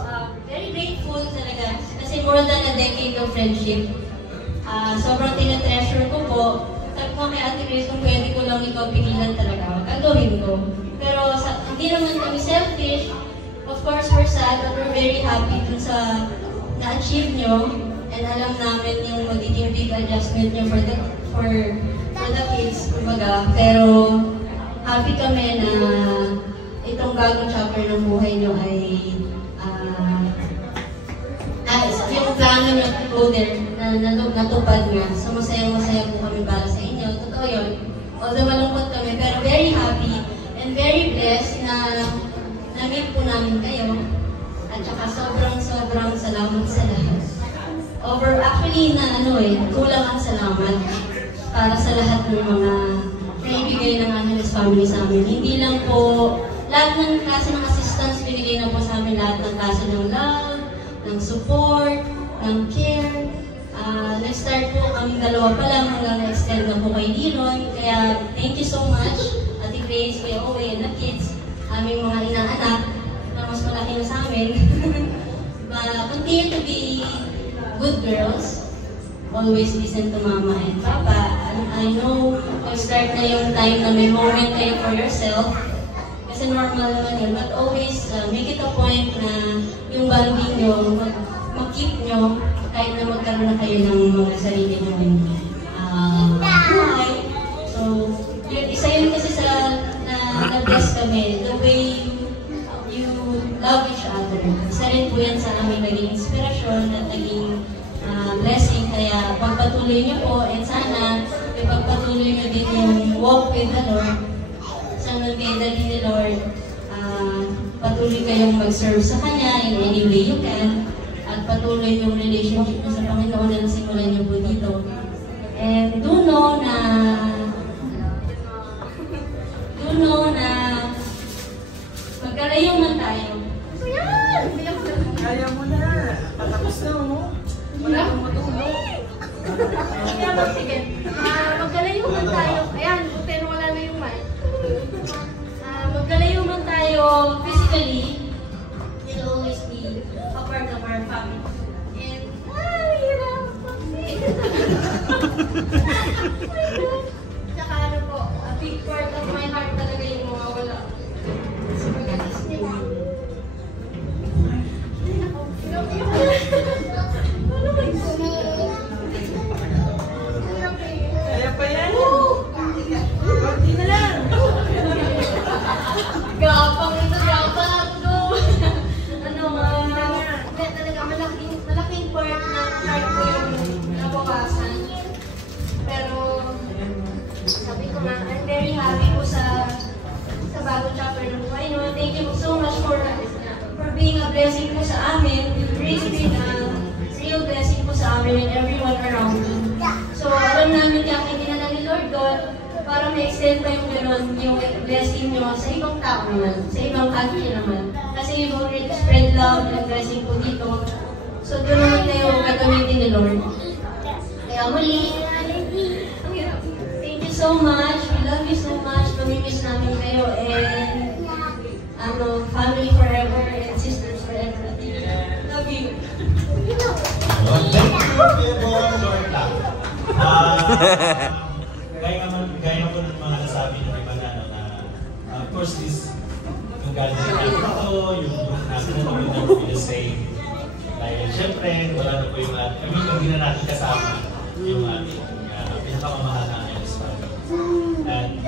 very grateful talaga. Kasi more than a decade of friendship. Sobrang tinatreasure ko po. Sabi ko kay Ate Grace, kung pwede ko lang ikaw pigilan talaga, gagawin ko. Pero hindi naman kami selfish. Of course, we're sad, but we're very happy dun sa na-achieve nyo. And alam namin yung magiging big adjustment niyo for the kids, kumbaga. Pero happy kami na itong bagong chapter ng buhay niyo ay yung plano niyo to go there na natupad nga. So masaya-masaya po kami para sa inyo. Totoo yun. Although malungkot kami, pero very happy and very blessed na na-meet po namin kayo. At saka sobrang salamat sa lahat. Actually kulang ang salamat para sa lahat ng mga naibigay ng Angeles family sa amin. Hindi lang po, lahat ng klase ng assistance binigay na po sa amin, lahat ng klase ng love, ng support, ng care. Nag-start po kami dalawa pa lang hanggang na-extend na po kay Liron. Kaya thank you so much, Ate Grace, Kuya Owe, and the kids, aming mga inaanak na mas malaki na sa amin. Continue to be good girls. Always listen to Mama and Papa. I know start na yung time na may moment kayo for yourself. Kasi normal naman yun. But always make it a point na yung bonding nyo, mag-keep nyo kahit na magkaroon na kayo ng mga sarili nyo buhay. So, isa yun kasi sa na-bless kami. The way you love each other. Isa rin po yan sa aming naging inspirasyon at naging blessing. Kaya pagpatuloy niyo po and sana ipagpatuloy niyo din yung walk with the Lord. Sana kay dalhin ni Lord, patuloy kayong mag-serve sa Kanya in any way you can. At patuloy yung relationship niyo sa Panginoon na nasimulan niyo po dito. And do know na magkalayo man tayo. Kaya mo na. Patapos na mo. Wala akong matulog. Sige. Magkalayo man tayo. Ayan, pero wala na yung mic. Magkalayo man tayo physically, we'll always be a part of our family. And, tsaka po, a big part of my heart talaga yung mga wala. So, magalis niyo. Kaya pa yan. Konti na lang. Gapang ito, gapang ito. Talaga malaking part ng heart ko yung nabawasan. Pero, sabi ko nga, I'm very happy po sa bagong chapter ng buhay. Thank you so much for being a blessing po sa amin. You've really been a real blessing po sa amin and everyone around me. So, alam namin kaya kinala ni Lord God para may-extend pa yung gano'n, yung blessing nyo sa ibang tao naman, sa ibang country naman. Kasi you've already spread love and blessing po dito. So, doon naman kayo gagamitin ni Lord. Kaya muli, thank you so much. We love you so much. Mamimiss namin kayo and family forever and sisters forever. Love you. Gaya po ng mga nasabi ng iba na of course yung gathering ito, yung group natin na will never be the same. Dahil syempre, wala na po yung hindi na natin kasama yung ating pinakamamahal na Angeles family. And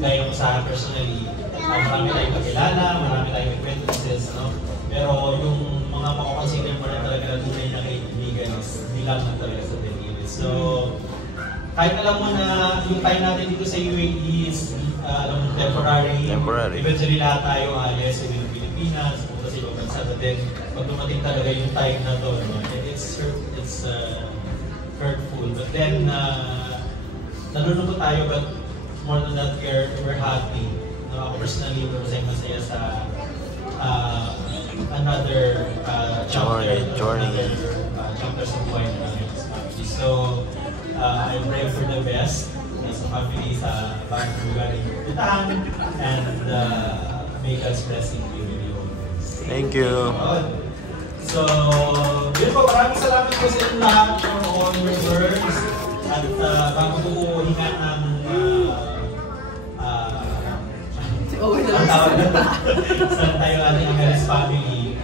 gaya ko sa personally, marami tayong kakilala, marami tayong acquaintances, no? Pero yung mga makakonsider mo na talaga na tunay na kaibigan is bilang na talaga sa Pilipinas. So, kahit alam mo na yung time natin dito sa UAE is temporary. Eventually lahat tayo yes, sa Pilipinas, pupunta sa ibang bansa. But then, pag dumating talaga yung time na to, no? It's hurtful. But then, nalulungkot tayo, but more than that, we're happy. No, ako personally, masaya sa another chapter, chapter sa buhay ng Angeles family. So, I pray for the best sa family, sa bagong galing putahan, and may God's blessing be with you always. Thank you. So, yun po, maraming salamat po sa inyong lahat for all your words. At bago po hinga ng ang tawag na sa tayo ating Angeles family,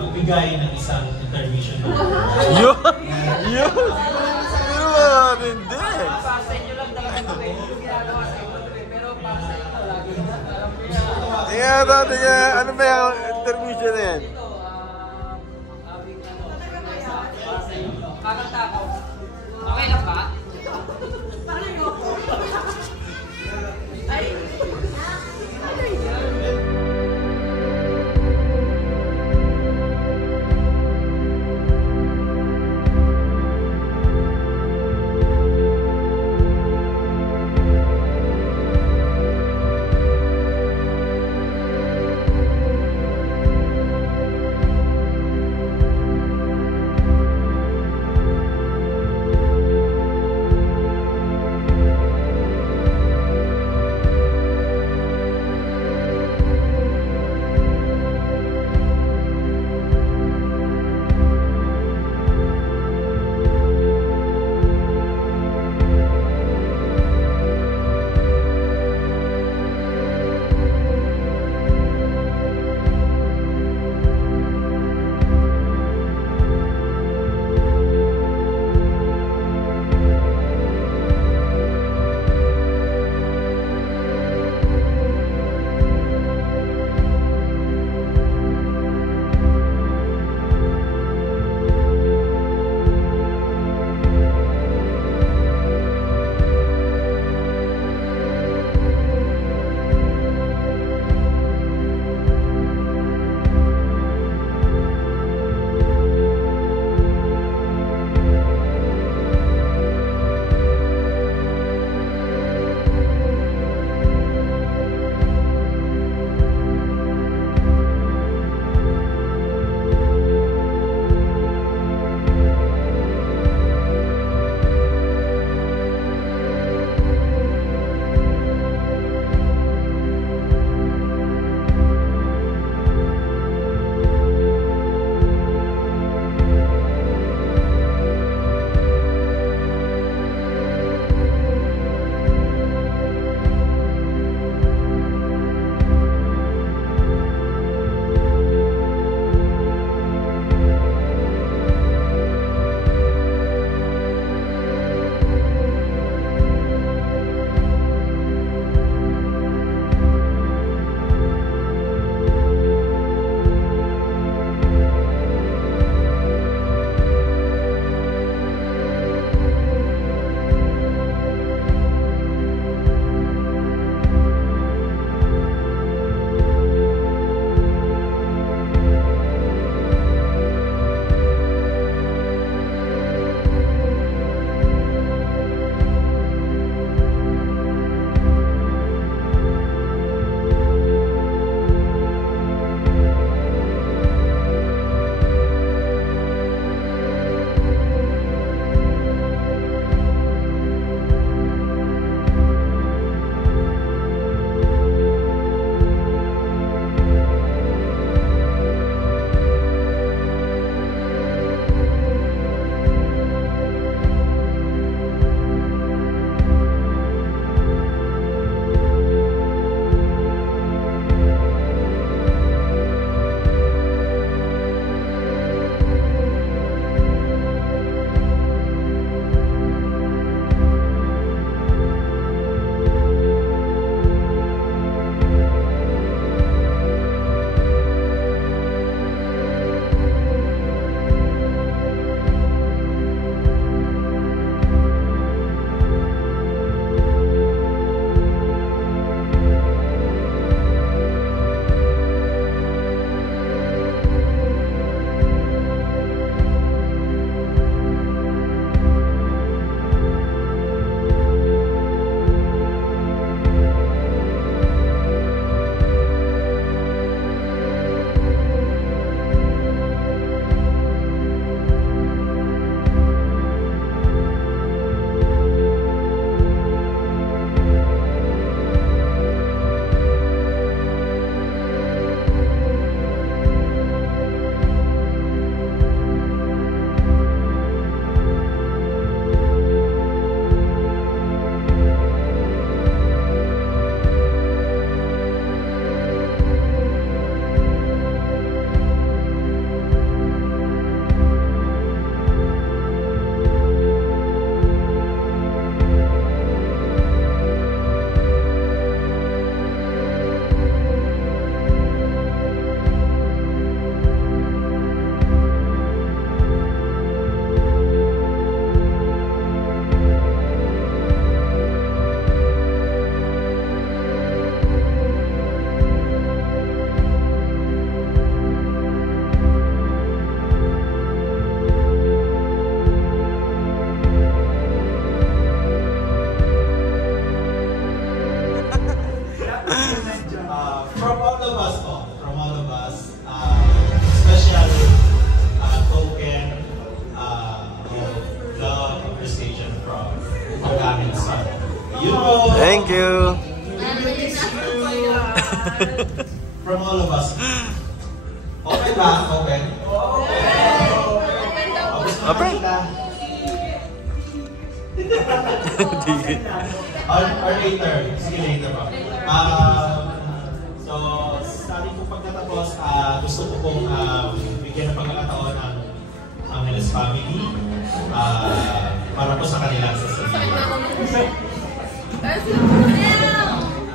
magbigay ng isang intermission Ano ba yung intermission na yan? Kakanta ako. Okay lang ba? Thank you. From all of us. Okay ba? Okay. Okay. Or later. Sige, later pa. So, sabi ko pagkatapos, gusto ko pong bigyan ng pagkakataon ang Angeles family para po sa kanilang sasabihin.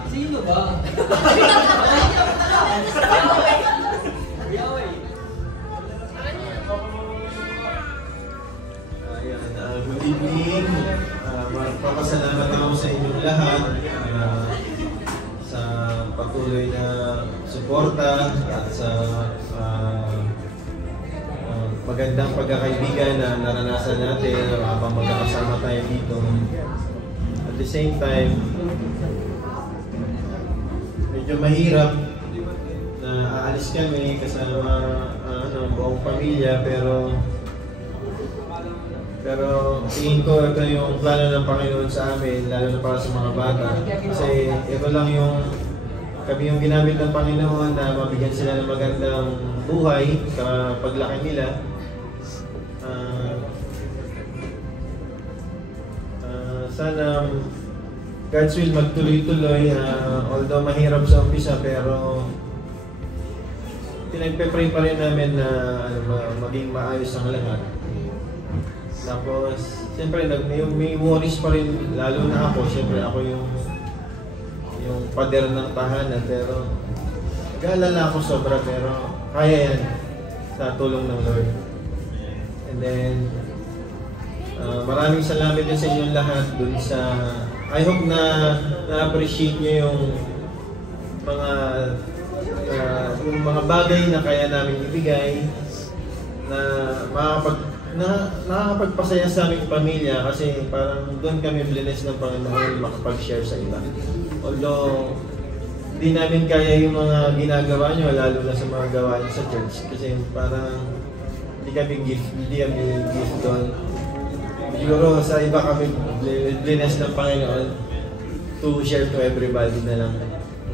Sino ba? Good evening. Magpapasalamat ako sa inyong lahat sa patuloy na suporta at sa magandang pagkakaibigan na naranasan natin habang magkakasama tayo dito. At the same time, medyo mahirap na aalis kami kasama buong pamilya, pero tingin ko ito yung plano ng Panginoon sa amin, lalo na para sa mga bata. Kasi ito lang kami yung ginamit ng Panginoon na mabigyan sila ng magandang buhay paglaki nila. Sana God's will magtuloy-tuloy, although mahirap sa umpisa, pero pinagpe-pray pa rin namin na maging maayos ang lahat. Tapos, siyempre, may worries pa rin, lalo na ako. Siyempre, ako yung pader ng tahanan, pero nag-aalala ako sobra, pero kaya yan sa tulong ng Lord. And then, maraming salamat din sa inyong lahat dun sa, I hope na na-appreciate nyo yung mga bagay na kaya namin ibigay, na nakakapagpasaya sa aming pamilya, kasi parang doon kami blessed ng Panginoon makapag-share sa iba. Although, hindi namin kaya yung mga ginagawa nyo, lalo na sa mga gawain sa church, kasi parang hindi kami gift doon. Siguro sa iba kami blessed ng Panginoon to share to everybody na lang.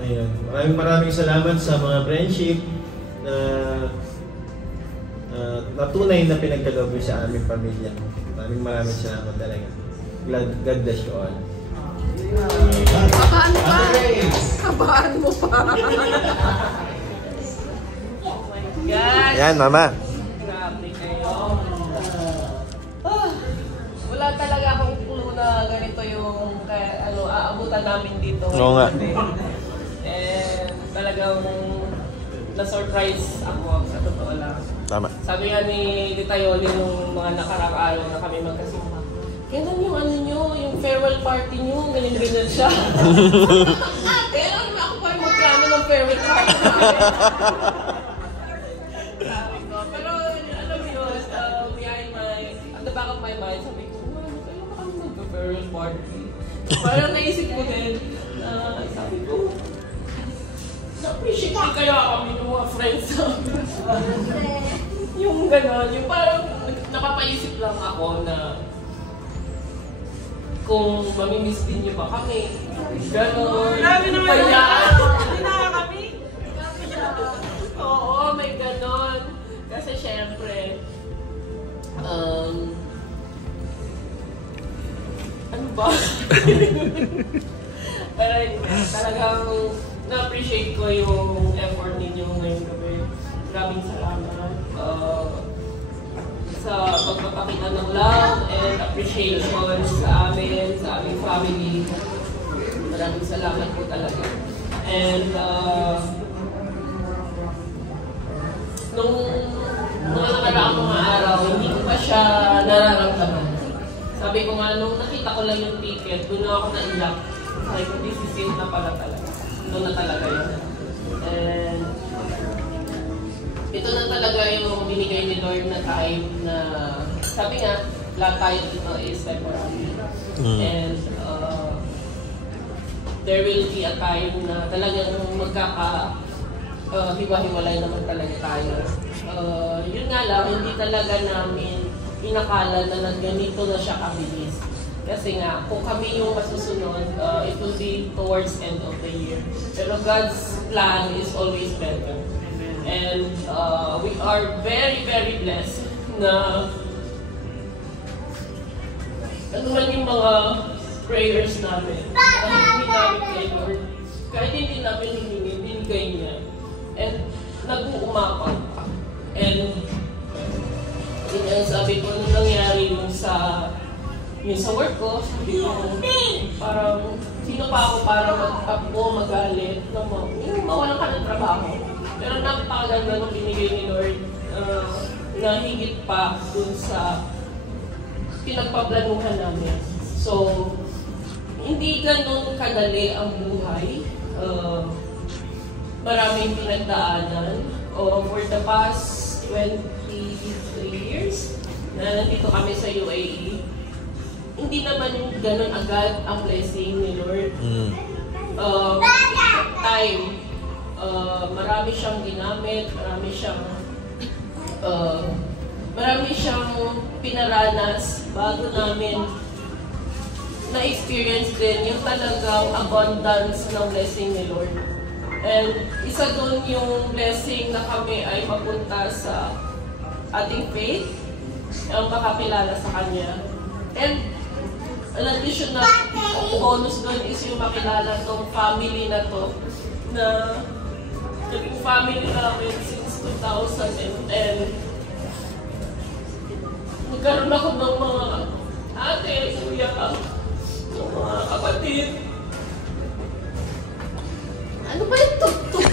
Ngayon, maraming salamat sa mga friendship na tunay na pinagkaloob sa aming pamilya. Maraming salamat talaga. God bless you all. Kabaan pa! Kabaan mo pa! Yan, Mama. Grabe kayo. Wala talaga akong clue na ganito yung aabutan namin dito. Oo nga. And talagang na-surprise ako sa totoo lang. Tama. Sabi nga ni Tita Yoli nung mga nakarang araw na kami magkasama, kailan yung yung farewell party nyo, ganyan siya. Kailan ako pa yung magplano ng farewell party namin. Sabi ko, pero alam mo yun, at the back of my mind, sabi ko, kailan ba kami mag-farewell party? Parang naisip ko din, sabi ko, na-appreciate ko kaya kami ng mga friends namin. Yung gano'n, yung parang napapaisip lang ako na kung mamimiss din niyo ba kami. Gano'n. Grabe naman yun. Hindi na kami. Oo, may gano'n. Kasi syempre, ano ba? Pero talagang na-appreciate ko yung effort ninyo ngayong gabi. Maraming salamat sa pagpapakita ng love and appreciation sa amin, sa aming family. Maraming salamat po talaga. And nung mga nakaraang mga araw, hindi ko pa siya nararamdaman. Sabi ko nga, nung nakita ko lang yung ticket, doon na ako naiyak. Sabi ko, this is it na pala talaga. Doon na talaga yun. And ito na talaga yung binigay ni Lord na time na, sabi nga, lahat tayo dito is temporary. And there will be a time na talagang hiwa-hiwalay naman talaga tayo. Yun nga lang, hindi talaga namin inakala na ganito na siya kabilis. Kasi nga, kung kami yung masusunod, it will be towards end of the year. Pero God's plan is always better. And we are very, very blessed na ano man yung mga prayers namin, hindi namin kay Lord, kahit hindi namin hihingi, binigay niya. And nag-uumapaw. And yun ang sabi ko, nung nangyari yung sa work ko, sabi ko, parang sino pa ako para mag-up magalit, yung mawalan ka ng trabaho. Pero napakaganda nung binigay ni Lord na higit pa dun sa pinagpaplanuhan namin. So, hindi ganun kadali ang buhay. Maraming pinagdaanan. For the past 23 years na nandito kami sa UAE, hindi naman ganun agad ang blessing ni Lord. Time. Marami siyang ginamit, marami siyang pinaranas bago namin na-experience din yung talagang abundance ng blessing ni Lord. And isa doon yung blessing na kami ay mapunta sa ating faith, ang makakilala sa Kanya. And an additional bonus doon is yung makilala tong family na to, na naging family namin since 2010. Nagkaroon ako ng mga ate, kuya, ng mga kapatid. Ano ba yung tugtog?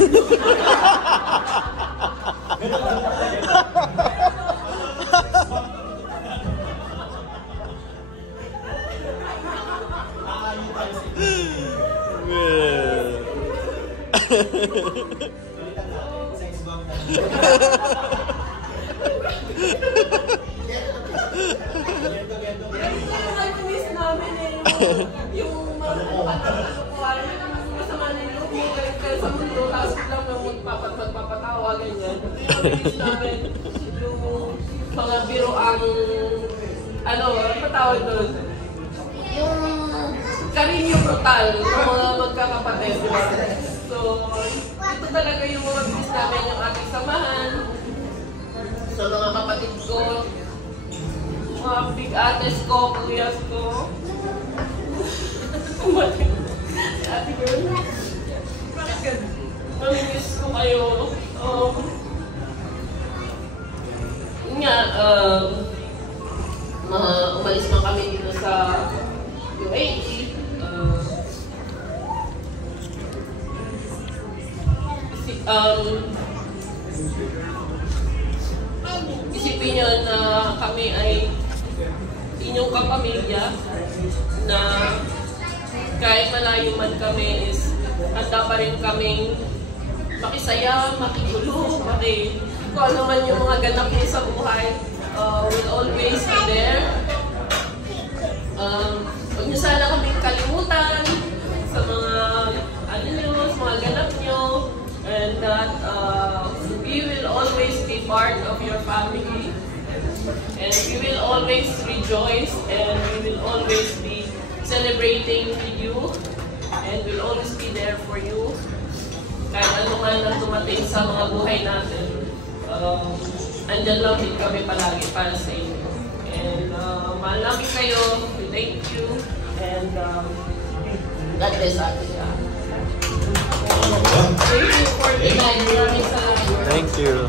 Yung masama nila, bumalik kayo sa mundo, tapos lang magpapatawa, ganyan. Yung namin, yung mga biro ang, ano patawag doon? Yung karinyo brutal, yung mga magkakapatid, di ba? So, ito talaga yung mga bilis namin, yung ating samahan, sa mga kapatid ko, mga big ates ko, kuyas ko. Ate girl, mamimiss ko kayo. Umalis man kami dito sa UAE. Isipin nyo na kami ay inyong kapamilya na kahit malayo man kami is handa pa rin kaming makisaya, makigulo, kung ano man yung mga ganap niyo sa buhay, will always be there. Huwag niyo sana kaming kalimutan sa mga sa mga ganap niyo, and that we will always be part of your family, and we will always rejoice, and we will always be celebrating with you, and we'll always be there for you. Kahit ano man ang tumating sa mga buhay natin, andyan lang din kami palagi para sa inyo. And mahal namin kayo, thank you, and God bless us. Thank you for the night. Thank you.